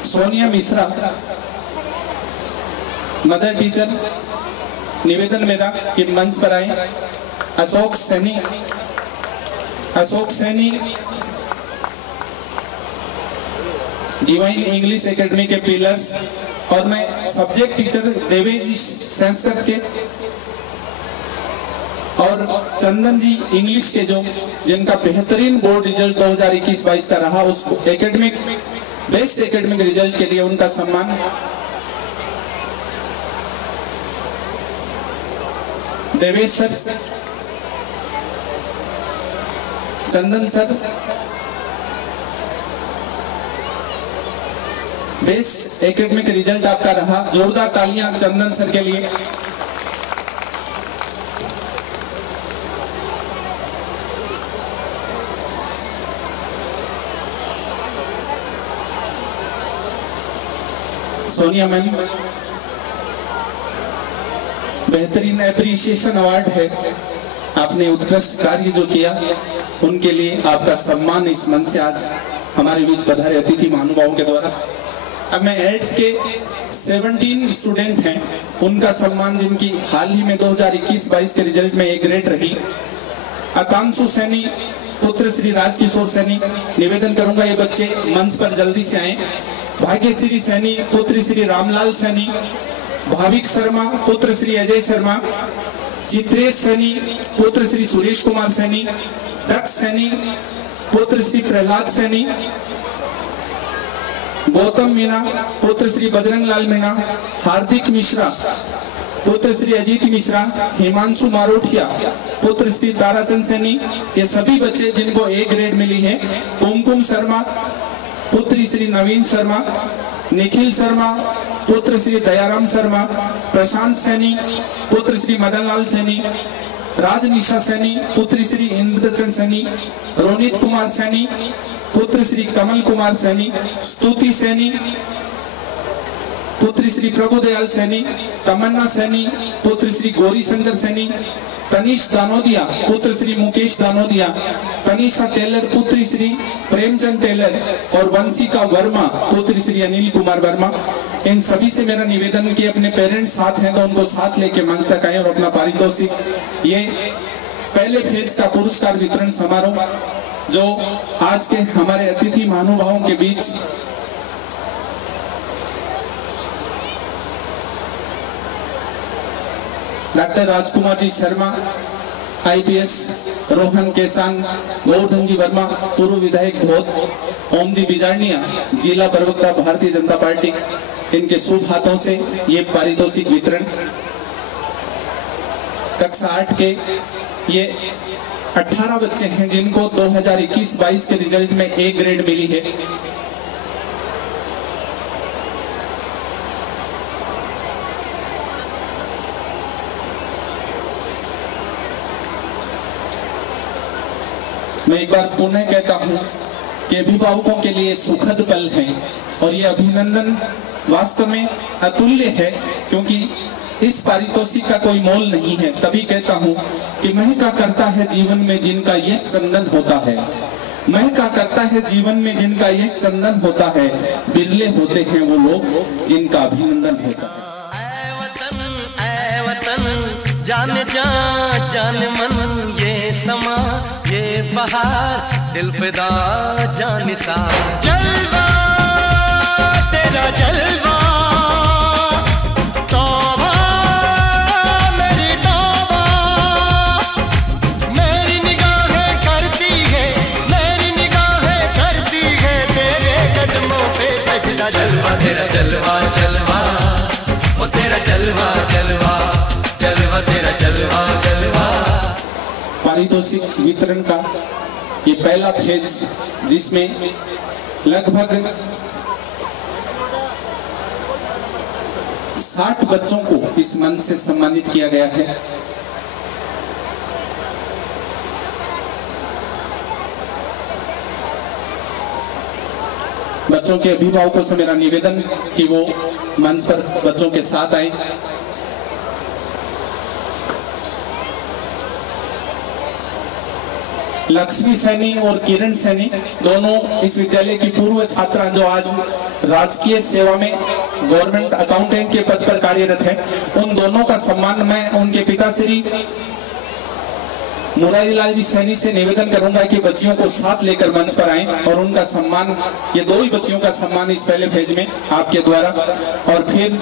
सोनिया मिश्रा मदर टीचर, निवेदन मेरा कि मंच पर आए Ashok Saini divine English academy के पिलर्स, और मैं सब्जेक्ट टीचर देवेश संस्कृत के, और चंदन जी इंग्लिश के जिनका बेहतरीन बोर्ड रिजल्ट 2021-22 का रहा, उस बेस्ट एकेडमिक रिजल्ट के लिए उनका सम्मान। देवेश सर, चंदन सर, बेस्ट एकेडमिक रिजल्ट आपका रहा। जोरदार तालियां चंदन सर के लिए। सोनिया मैम, बेहतरीन एप्रिसिएशन अवार्ड है, आपने उत्कृष्ट कार्य जो किया उनके लिए आपका सम्मान इस मंच से आज हमारे बीच पधारे अतिथि महानुभावों के द्वारा। अब मैं 8th के 17 स्टूडेंट हैं, उनका सम्मान जिनकी हाल ही में 2021-22 के रिजल्ट में A ग्रेड रही। अतांशु सैनी पुत्र श्री राजकिशोर सैनी, निवेदन करूंगा ये बच्चे मंच पर जल्दी से आए। भाग्यश्री सैनी पुत्र श्री रामलाल सैनी, भाविक शर्मा पुत्र श्री अजय शर्मा, चित्रेश सैनी पुत्र श्री सुरेश कुमार सैनी, दक्ष सैनी पुत्र श्री प्रहलाद सैनी, गौतम मीणा पुत्र श्री बजरंग लाल मीणा, हार्दिक मिश्रा पुत्र श्री अजीत मिश्रा, हिमांशु मारोठिया पुत्र श्री ताराचंद सैनी, ये सभी बच्चे जिनको A ग्रेड मिली है। कुमकुम शर्मा पुत्री श्री नवीन शर्मा, निखिल शर्मा पुत्र श्री दयाराम शर्मा, प्रशांत सैनी पुत्र श्री मदन लाल सैनी, राजनिशा सैनी पुत्री श्री इंद्रचंद सैनी, रोनित कुमार सैनी पुत्र श्री कमल कुमार सैनी, स्तुति सैनी पुत्री श्री प्रभुदयाल सैनी, तमन्ना सैनी पुत्र श्री गौरी शंकर सैनी, तनिष दानोदिया पुत्र श्री मुकेश दानोदिया, तनिषा टेलर पुत्री श्री प्रेमचंद टेलर, और वंशिका वर्मा पुत्री श्री अनिल कुमार वर्मा। इन सभी से मेरा निवेदन कि अपने पेरेंट्स साथ हैं तो उनको साथ लेके मंच तक आए और अपना पारितोषिक, ये पहले फेज का पुरस्कार वितरण समारोह जो आज के हमारे अतिथि महानुभावों के बीच डॉक्टर राजकुमार जी शर्मा IPS, रोहन केसान, गोवर्धन जी वर्मा पूर्व विधायक धोत, ओम जी बिजारनिया जिला प्रवक्ता भारतीय जनता पार्टी, इनके शुभ हाथों से ये पारितोषिक वितरण। कक्षा 8 के ये 18 बच्चे हैं जिनको 2021-22 के रिजल्ट में A ग्रेड मिली है। मैं एक बार पुनः कहता हूं कि अभिभावकों के लिए सुखद पल है और ये अभिनंदन वास्तव में अतुल्य है, क्योंकि इस पारितोषिक का कोई मोल नहीं है। तभी कहता हूं कि महका करता है जीवन में जिनका यश चंदन होता है, महका करता है जीवन में जिनका यश चंदन होता है, बिरले होते हैं वो लोग जिनका अभिनंदन होता है। ऐ वतन जान जा जान मन, ये समा ये बहार दिल फिदा जानिसा, जलवा तेरा जलवा, तौबा मेरी तौबा, मेरी निगाहें करती है, मेरी निगाहें करती है तेरे कदमों पे सजदा, जलवा तेरा जलवा जलवा, वो तेरा जलवा जलवा, जलवा तेरा जलवा जलवा। पारितोषिक वितरण का ये पहला फेज जिसमें लगभग 60 बच्चों को इस मंच से सम्मानित किया गया है। बच्चों के अभिभावकों से मेरा निवेदन कि वो मंच पर बच्चों के साथ आए। लक्ष्मी सैनी और किरण सैनी दोनों इस विद्यालय की पूर्व छात्रा जो आज राजकीय सेवा में गवर्नमेंट अकाउंटेंट के पद पर कार्यरत है, उन दोनों का सम्मान मैं उनके पिता श्री मुरारी लाल जी सैनी से निवेदन करूंगा कि बच्चियों को साथ लेकर मंच पर आएं और उनका सम्मान, ये दो ही बच्चियों का सम्मान इस पहले फेज में आपके द्वारा, और फिर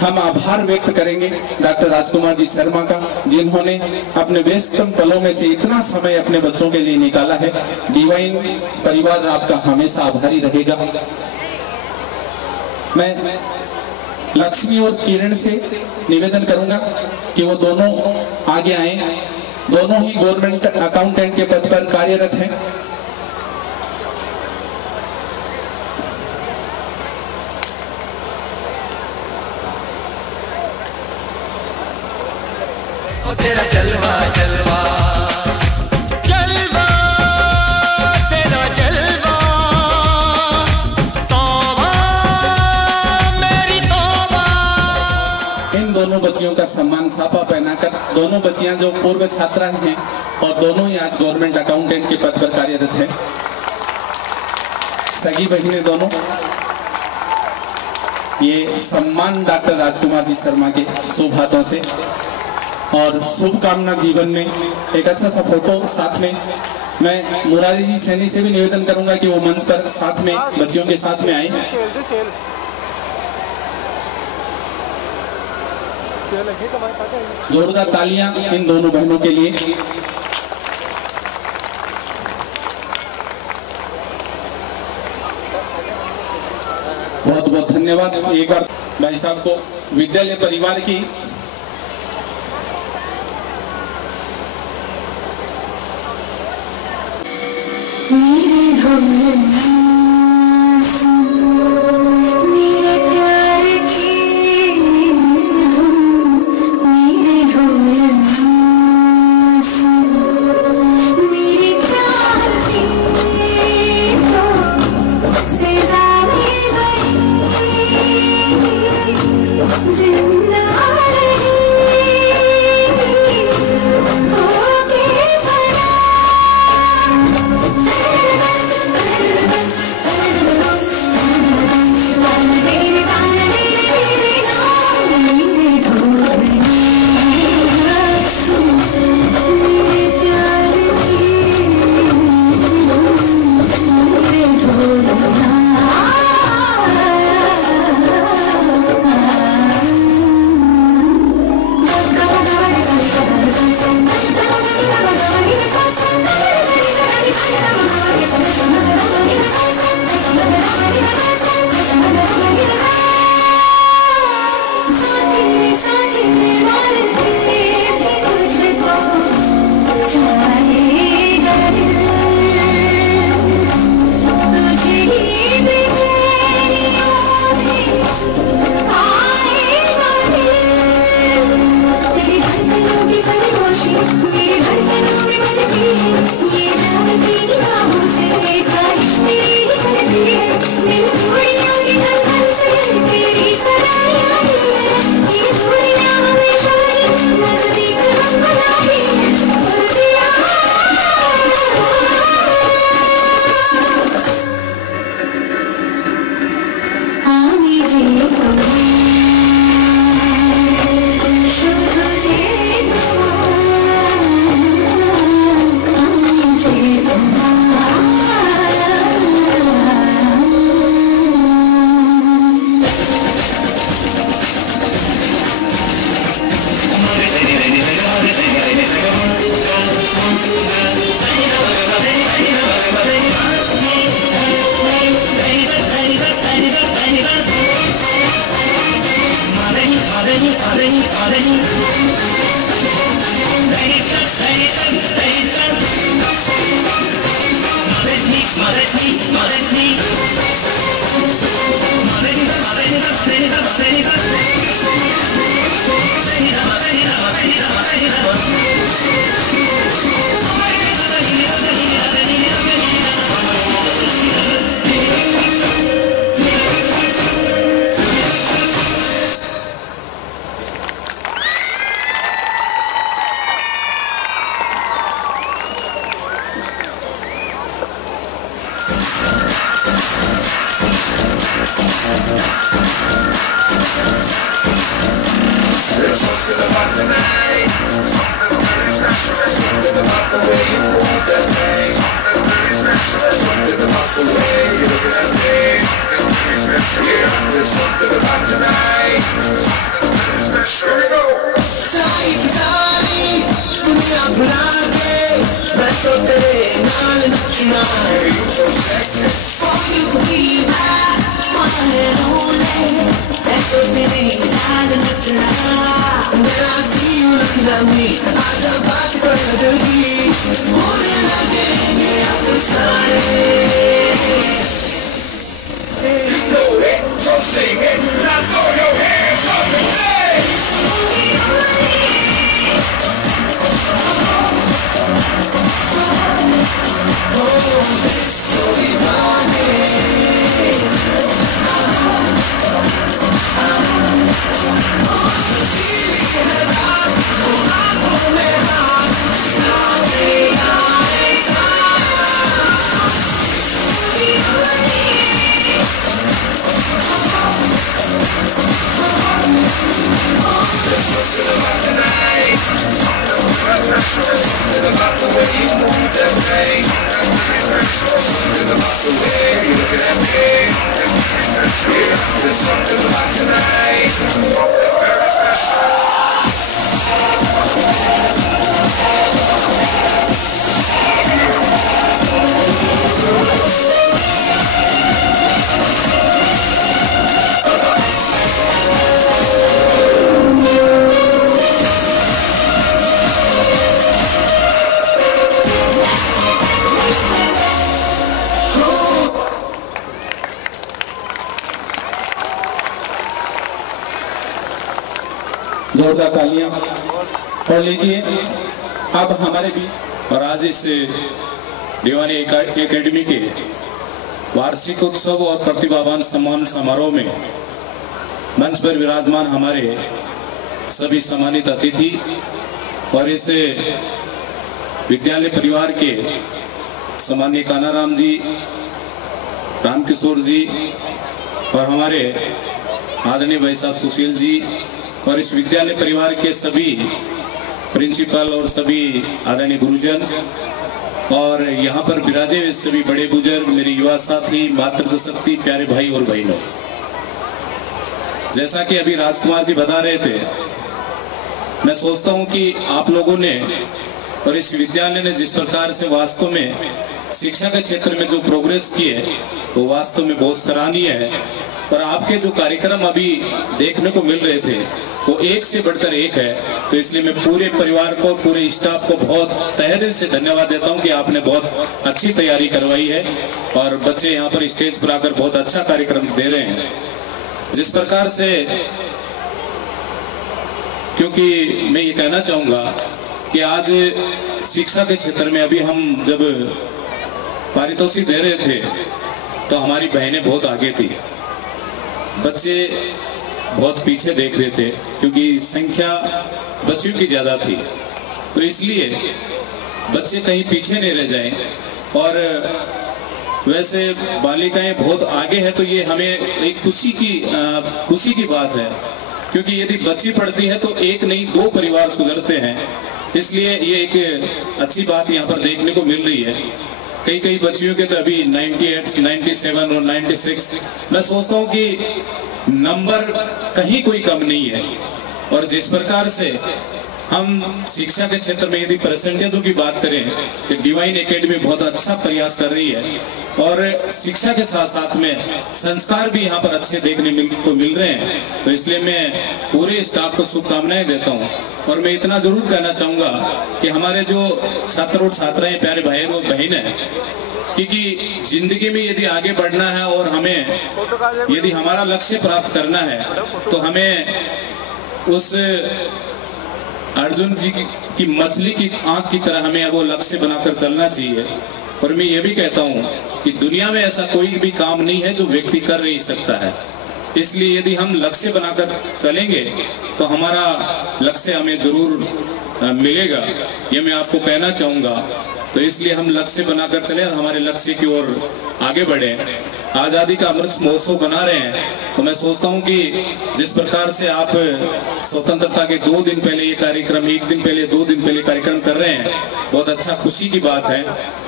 हम आभार व्यक्त करेंगे डॉक्टर राजकुमार जी शर्मा का, जिन्होंने अपने व्यस्तम पलों में से इतना समय अपने बच्चों के लिए निकाला है। डिवाइन परिवार आपका हमेशा आभारी रहेगा। मैं लक्ष्मी और किरण से निवेदन करूंगा कि वो दोनों आगे आए, दोनों ही गवर्नमेंट अकाउंटेंट के पद पर कार्यरत हैं। तेरा जलवा जलवा जलवा, तेरा जलवा, तौबा मेरी तौबा। इन दोनों बच्चियों का सम्मान साफा पहनाकर, दोनों बच्चियां जो पूर्व छात्रा हैं और दोनों ही आज गवर्नमेंट अकाउंटेंट के पद पर कार्यरत हैं, सगी बहिनें दोनों, ये सम्मान डॉक्टर राजकुमार जी शर्मा के शुभ हाथों से और शुभकामना जीवन में एक अच्छा सा फोटो साथ में। मैं मुरारी जी सैनी से भी निवेदन करूंगा कि वो मंच पर साथ में बच्चियों के साथ में आए। जोरदार तालियां इन दोनों बहनों के लिए। बहुत बहुत धन्यवाद एक बार भाई साहब को, विद्यालय परिवार की the way you're looking at me. Yeah, there's something about tonight. Here we go. सारी की सारी दुनिया भुला के मैं तो तेरे नाल नचना है. For you to be my one and only. That's what तेरे नाल नचना. When I see you looking at me, आजा बात कर दिल की. होने लगेंगे अब सारे. You know it, so sing it. Now throw your hands up and say. Something about the way you move that thing. Something about the way you're looking at me. Yeah, there's something about tonight. Something very special. जोरदार तालियां पढ़ लीजिए। अब हमारे बीच और आज इस दीवानी academy के वार्षिक उत्सव और प्रतिभावान सम्मान समारोह में मंच पर विराजमान हमारे सभी सम्मानित अतिथि और इस विद्यालय परिवार के सम्मानीय कानाराम जी, रामकिशोर जी और हमारे आदरणीय भाई साहब सुशील जी और इस विद्यालय परिवार के सभी प्रिंसिपल और सभी आदरणीय गुरुजन और यहाँ पर विराजे हुए सभी बड़े बुजुर्ग, मेरे युवा साथी, मातृत्व शक्ति, प्यारे भाई और बहनों, जैसा कि अभी राजकुमार जी बता रहे थे, मैं सोचता हूँ कि आप लोगों ने और इस विद्यालय ने जिस प्रकार से वास्तव में शिक्षा के क्षेत्र में जो प्रोग्रेस की है वो वास्तव में बहुत सराहनीय है। और आपके जो कार्यक्रम अभी देखने को मिल रहे थे वो एक से बढ़कर एक है, तो इसलिए मैं पूरे परिवार को, पूरे स्टाफ को बहुत तहे दिल से धन्यवाद देता हूं कि आपने बहुत अच्छी तैयारी करवाई है और बच्चे यहाँ पर स्टेज पर आकर बहुत अच्छा कार्यक्रम दे रहे हैं। जिस प्रकार से, क्योंकि मैं ये कहना चाहूँगा कि आज शिक्षा के क्षेत्र में अभी हम जब पारितोषिक दे रहे थे तो हमारी बहनें बहुत आगे थी, बच्चे बहुत पीछे देख रहे थे क्योंकि संख्या बच्चियों की ज़्यादा थी, तो इसलिए बच्चे कहीं पीछे नहीं रह जाएं। और वैसे बालिकाएं बहुत आगे है तो ये हमें एक खुशी की बात है, क्योंकि यदि बच्ची पढ़ती है तो एक नहीं दो परिवार सुधरते हैं, इसलिए ये एक अच्छी बात यहाँ पर देखने को मिल रही है। कई बच्चियों के तो अभी 98, 97 और 96, मैं सोचता हूँ कि नंबर कहीं कोई कम नहीं है। और जिस प्रकार से हम शिक्षा के क्षेत्र में यदि परसेंटेजों की बात करें तो डिवाइन एकेडमी बहुत अच्छा प्रयास कर रही है और शिक्षा के साथ साथ में संस्कार भी यहाँ पर अच्छे देखने को मिल रहे हैं, तो इसलिए मैं पूरे स्टाफ को शुभकामनाएं देता हूँ। और मैं इतना जरूर कहना चाहूँगा कि हमारे जो छात्र और छात्राएं, प्यारे भाई और बहन है, क्योंकि जिंदगी में यदि आगे बढ़ना है और हमें यदि हमारा लक्ष्य प्राप्त करना है तो हमें उस अर्जुन जी की मछली की आंख की तरह हमें वो लक्ष्य बनाकर चलना चाहिए। और मैं ये भी कहता हूँ कि दुनिया में ऐसा कोई भी काम नहीं है जो व्यक्ति कर नहीं सकता है, इसलिए यदि हम लक्ष्य बनाकर चलेंगे तो हमारा लक्ष्य हमें जरूर मिलेगा, ये मैं आपको कहना चाहूँगा। तो इसलिए हम लक्ष्य बनाकर चले और हमारे लक्ष्य की ओर आगे बढ़े। आज़ादी का अमृत महोत्सव बना रहे हैं, तो मैं सोचता हूँ कि जिस प्रकार से आप स्वतंत्रता के 2 दिन पहले ये कार्यक्रम, 1 दिन पहले, 2 दिन पहले कार्यक्रम कर रहे हैं, बहुत अच्छा खुशी की बात है।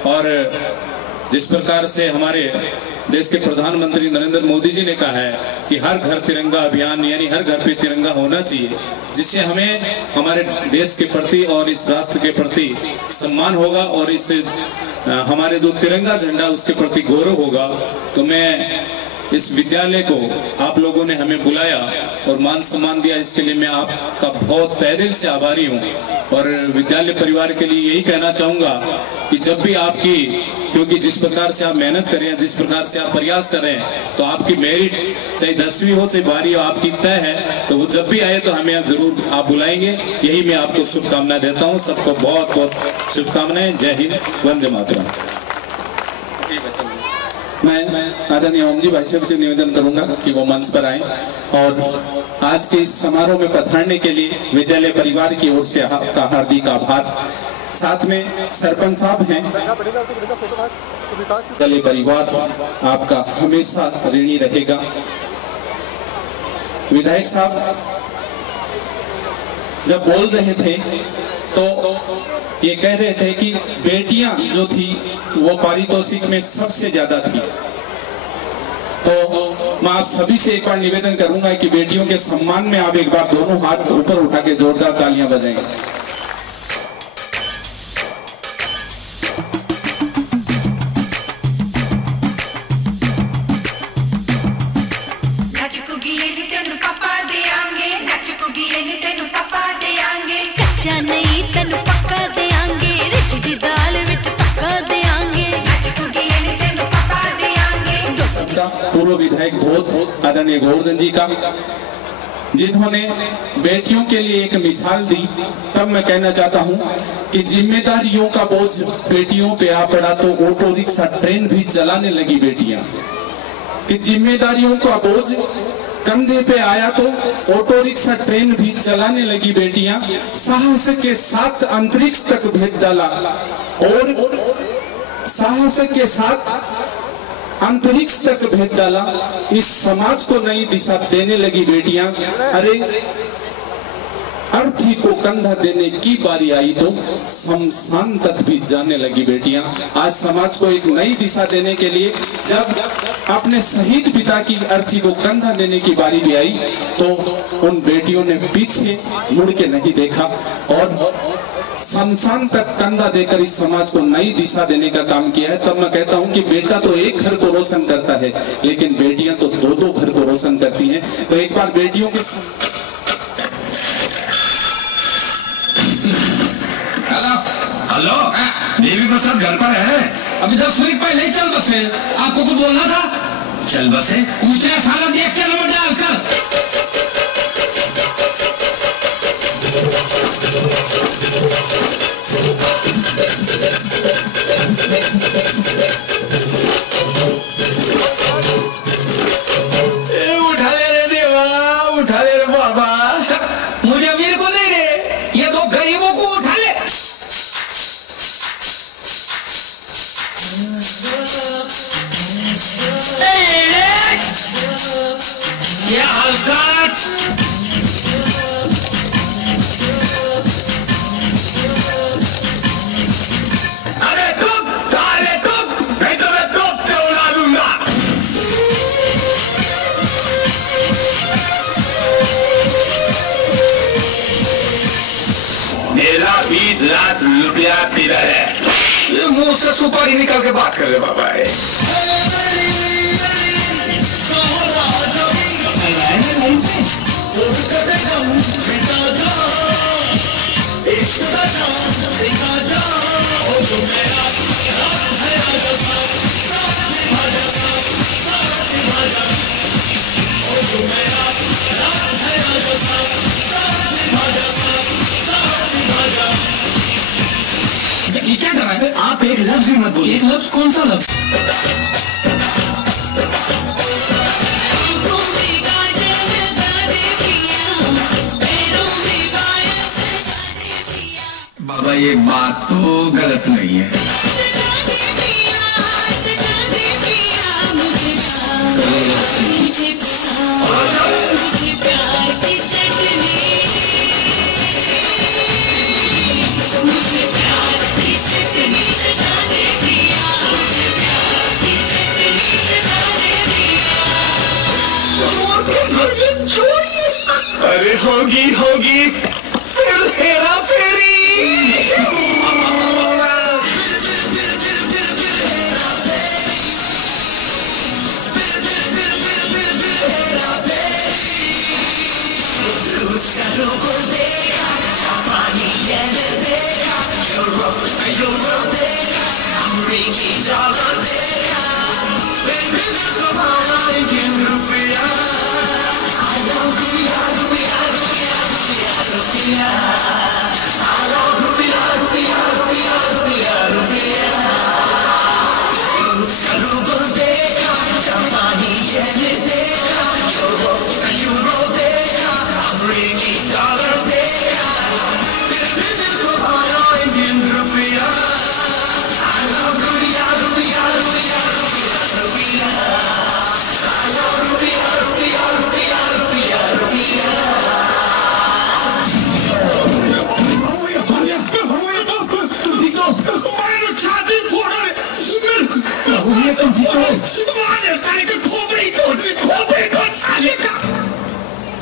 और जिस प्रकार से हमारे देश के प्रधानमंत्री नरेंद्र मोदी जी ने कहा है कि हर घर तिरंगा अभियान, यानी हर घर पे तिरंगा होना चाहिए, जिससे हमें हमारे देश के प्रति और इस राष्ट्र के प्रति सम्मान होगा और इससे हमारे जो तिरंगा झंडा उसके प्रति गौरव होगा। तो मैं इस विद्यालय को आप लोगों ने हमें बुलाया और मान सम्मान दिया, इसके लिए मैं आपका बहुत तहे दिल से आभारी हूँ। और विद्यालय परिवार के लिए यही कहना चाहूँगा कि जब भी आपकी, क्योंकि जिस प्रकार से आप मेहनत कर रहे हैं, जिस प्रकार से आप प्रयास कर रहे हैं, तो आपकी मेरिट चाहे 10वीं हो चाहे 12वीं हो आपकी तय है, तो वो जब भी आए तो हमें जरूर आप बुलाएंगे। यही मैं आपको शुभकामनाएं देता हूँ। सबको बहुत बहुत शुभकामनाएं। जय हिंद, वंदे मातरम। मैं आदरणीय ओम जी भाई साहब से निवेदन करूंगा कि वो मंच पर आए और आज के इस समारोह में पधारने के लिए विद्यालय परिवार की ओर से आपका हार्दिक आभार। साथ में सरपंच साहब हैं। विद्यालय परिवार आपका हमेशा ऋणी रहेगा। विधायक साहब जब बोल रहे थे तो ये कह रहे थे कि बेटियां जो थी वो पारितोषिक में सबसे ज्यादा थी। तो मैं आप सभी से एक बार निवेदन करूंगा कि बेटियों के सम्मान में आप एक बार दोनों हाथ ऊपर उठा के जोरदार तालियां बजाएंगे। पूर्व विधायक बहुत आदरणीय गोवर्धन जी का, जिन्होंने बेटियों के लिए एक मिसाल दी। तब मैं कहना चाहता हूं कि जिम्मेदारियों का बोझ बेटियों पे आ पड़ा तो ऑटो रिक्शा ट्रेन भी चलाने लगी बेटियां। कि जिम्मेदारियों का बोझ कंधे पे आया तो ऑटो रिक्शा ट्रेन भी चलाने लगी बेटियां। साहस के साथ अंतरिक्ष तक भेज डाला और साहस के साथ अंतरिक्ष तक भेज डाला। इस समाज को नई दिशा देने लगी बेटियां। अरे अर्थी को कंधा देने की बारी आई तो शमशान तक भी जाने लगी बेटियां। आज समाज को एक नई दिशा देने के लिए जब अपने शहीद पिता की अर्थी को कंधा देने की बारी भी आई तो उन बेटियों ने पीछे मुड़ के नहीं देखा और शमशान तक कंधा देकर इस समाज को नई दिशा देने का काम किया है। तब मैं कहता हूं कि बेटा तो एक घर को रोशन करता है, लेकिन बेटियां तो दो दो घर को रोशन करती हैं। तो एक बार बेटियों के हेलो, देवी प्रसाद घर पर है? अभी 10 मिनट पहले ही चल बसे। आपको कुछ बोलना था? चल बसे पूछने साला देख के नंबर डालकर। उठा ले रे देवा, उठा ले रे बाबा। मुझे अमीर को नहीं रे, ये दो गरीबों को उठा ले। ये हल्का रात लुटिया पीरा है। मुंह से सुपारी निकाल के बात कर रहे बाबा है। ये क्या कर रहा है? आप एक लफ्ज ही मत बोलिए। एक लफ्ज? कौन सा लफ्ज? बाबा ये बात तो गलत नहीं है।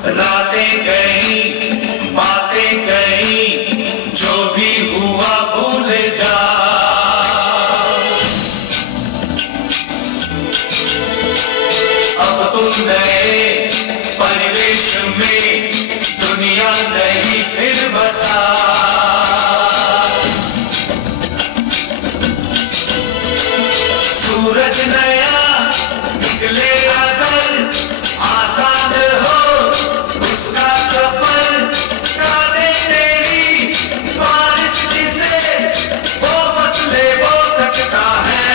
रातें गई, बातें गई, जो भी हुआ भूल जा। अब तुम नए परिवेश में, दुनिया नहीं फिर बसा। सूरज नया निकले अगर, आसान हो उसका सफर। काटे तेरी बारिश जिसे, वो फसले बो सकता है।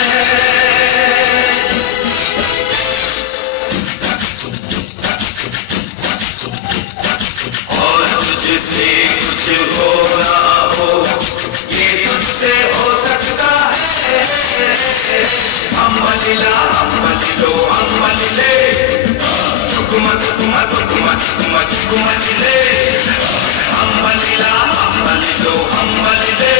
और तुझसे कुछ हो ना हो, ये तुझसे हो सकता है। अम्मलीला अम्मलीलो अम्मलीले, चुकुमत कुमत कुमत कुमत कुमलीले। अम्मलीला अम्मलीलो अम्मलीले,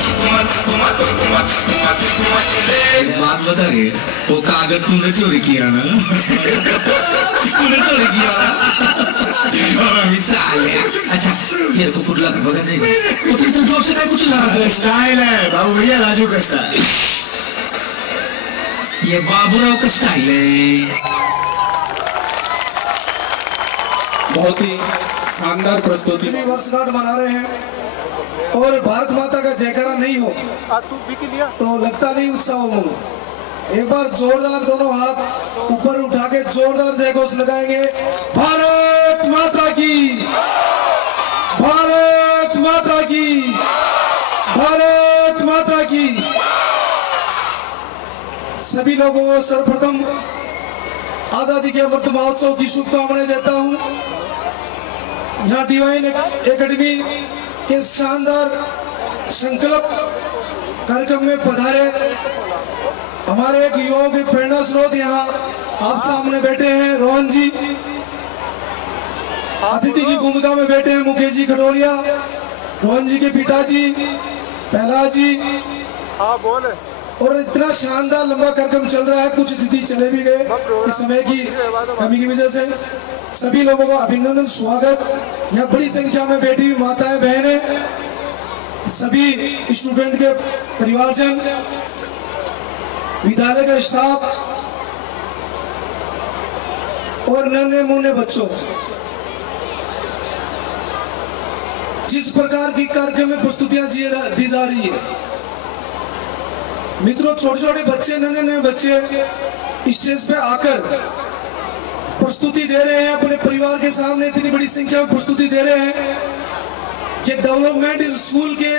चुकुमत कुमत कुमत कुमत कुमलीले। एक बात बता रे, वो कागज तूने चोरी किया ना? तूने चोरी किया ना? मिसाल है। अच्छा मेरे को कुटला का बगल नहीं, वो तो इतना जोर से क्या कुचला? स्टाइल है बाबू भैया, राजू का स्टाइल। ये बाबूराव का स्टाइल है। बहुत ही शानदार प्रस्तुति। वर्षगांठ मना रहे हैं और भारत माता का जयकारा नहीं हो तो लगता नहीं उत्साह होगा। एक बार जोरदार दोनों हाथ ऊपर उठा के जोरदार जयघोष लगाएंगे। भारत माता की, भारत माता की, भारत माता की। सभी लोगों को सर्वप्रथम आजादी के अमृत महोत्सव की शुभकामनाएं देता हूं। यहाँ डिवाइन एकेडमी के शानदार संकल्प कार्यक्रम में पधारे हमारे एक युवाओं के प्रेरणा स्रोत यहाँ आप सामने बैठे हैं रोहन जी। अतिथि की भूमिका में बैठे हैं मुकेश जी खडोलिया, रोहन जी के पिताजी प्रहलाद जी। और इतना शानदार लंबा कार्यक्रम चल रहा है, कुछ अतिथि चले भी गए इस समय की कमी की वजह से। सभी लोगों का अभिनंदन, स्वागत। यहाँ बड़ी संख्या में बैठी हुई माताएं बहनें, सभी स्टूडेंट के परिवारजन, विद्यालय का स्टाफ और नन्हे मुन्ने बच्चों। जिस प्रकार की कार्यक्रम में प्रस्तुतियां दी जा रही है मित्रों, छोटे छोटे बच्चे, नन्हे बच्चे स्टेज पे आकर प्रस्तुति दे रहे हैं अपने परिवार के सामने। इतनी बड़ी संख्या में प्रस्तुति दे रहे हैं। ये डेवलपमेंट इस स्कूल के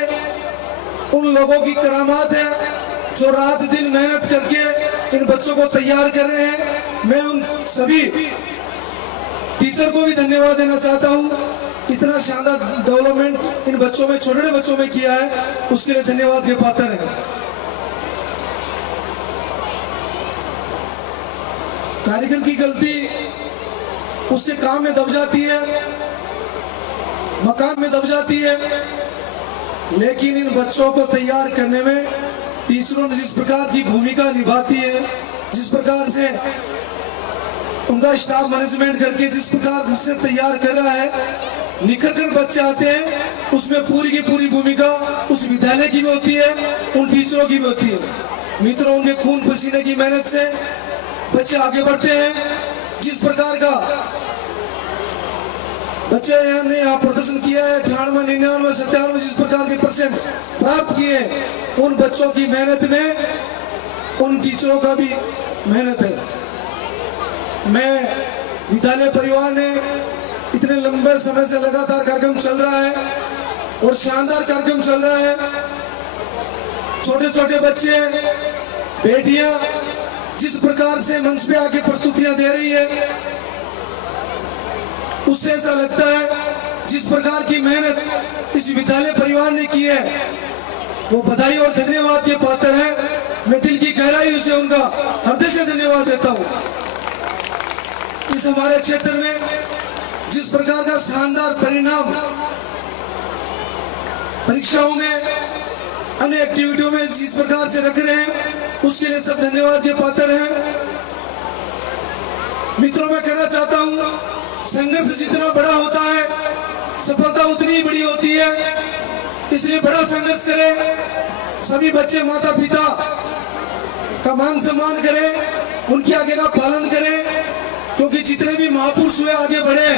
उन लोगों की करामात है जो रात दिन मेहनत करके इन बच्चों को तैयार कर रहे हैं। मैं उन सभी टीचर को भी धन्यवाद देना चाहता हूं। इतना शानदार डेवलपमेंट इन बच्चों में, छोटे बच्चों में किया है, उसके लिए धन्यवाद के पात्र है। कारीगर की गलती उसके काम में दब जाती है, मकान में दब जाती है, लेकिन इन बच्चों को तैयार करने में टीचरों ने जिस प्रकार की भूमिका निभाती है, जिस प्रकार से उनका स्टाफ मैनेजमेंट करके जिस प्रकार से तैयार कर रहा है, निखर कर बच्चे आते हैं, उसमें पूरी की पूरी भूमिका उस विद्यालय की भी होती है, उन टीचरों की भी होती है। मित्रों, उनके खून पसीने की मेहनत से बच्चे आगे बढ़ते हैं। जिस प्रकार का बच्चे ने यहाँ प्रदर्शन किया है, 98, 99, 97 जिस प्रकार के परसेंट प्राप्त किए, उन बच्चों की मेहनत में उन टीचरों का भी मेहनत है। मैं विद्यालय परिवार ने इतने लंबे समय से लगातार कार्यक्रम चल रहा है और शानदार कार्यक्रम चल रहा है। छोटे छोटे बच्चे, बेटियां जिस प्रकार से मंच पे आके प्रस्तुतियां दे रही है, उससे ऐसा लगता है जिस प्रकार की मेहनत इस विद्यालय परिवार ने की है, वो बधाई और धन्यवाद के पात्र है। मैं दिल की गहराई से उनका हृदय से धन्यवाद देता हूं। इस हमारे क्षेत्र में जिस प्रकार का शानदार परिणाम परीक्षाओं में, अन्य एक्टिविटियों में जिस प्रकार से रख रहे हैं, उसके लिए सब धन्यवाद के पात्र हैं। मित्रों, मैं कहना चाहता हूं संघर्ष जितना बड़ा होता है सफलता उतनी ही बड़ी होती है। इसलिए बड़ा संघर्ष करें। सभी बच्चे माता पिता का मान सम्मान करें, उनकी आज्ञा का पालन करें, क्योंकि जितने भी महापुरुष हुए आगे बढ़े,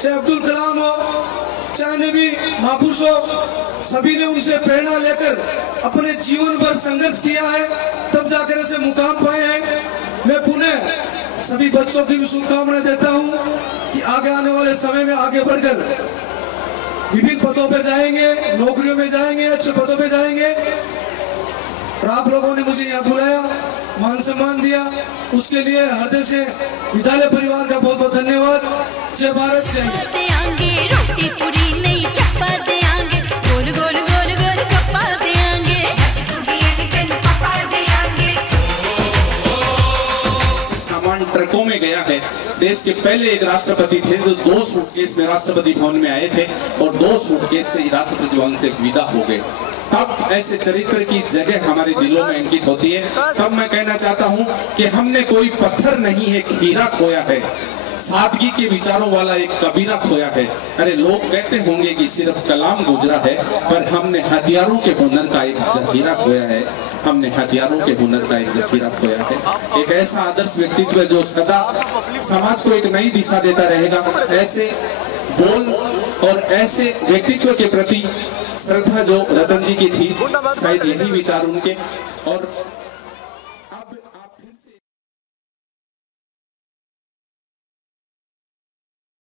चाहे अब्दुल कलाम हो, चाहे नबी महापुरुष हो, सभी ने उनसे प्रेरणा लेकर अपने जीवन भर संघर्ष किया है, तब जाकर ऐसे मुकाम पाए हैं। मैं पुनः सभी बच्चों की भी शुभकामनाएं देता हूं कि आगे आने वाले समय में आगे बढ़कर विभिन्न पदों पर जाएंगे, नौकरियों में जाएंगे, अच्छे पदों पर जाएंगे। और आप लोगों ने मुझे यहाँ बुलाया, मान सम्मान दिया, उसके लिए हृदय से विद्यालय परिवार का बहुत बहुत धन्यवाद। जय भारत, जय हिंद। रोटी पूरी नहीं चप्पा देंगे, गोल गोल गोल गोल कप्पा देंगे, सामान ट्रकों में गया है। देश के पहले एक राष्ट्रपति थे जो 2 सूटकेस में राष्ट्रपति भवन में आए थे और 2 सूटकेस से राष्ट्रपति भवन से विदा हो गए। तब ऐसे चरित्र की जगह हमारे दिलों में अंकित होती है। तब मैं कहना चाहता हूं कि हमने कोई पत्थर नहीं, एक हीरा खोया है, सादगी के विचारों वाला एक कबीरा खोया है। अरे लोग कहते होंगे कि सिर्फ कलाम गुजरा है, पर हमने हथियारों के हुनर का एक जखीरा खोया है। हमने हथियारों के हुनर का एक जखीरा खोया है। एक ऐसा आदर्श व्यक्तित्व जो सदा समाज को एक नई दिशा देता रहेगा। ऐसे बोल और ऐसे व्यक्तित्व के प्रति श्रद्धा जो रतन जी की थी, शायद यही विचार उनके। और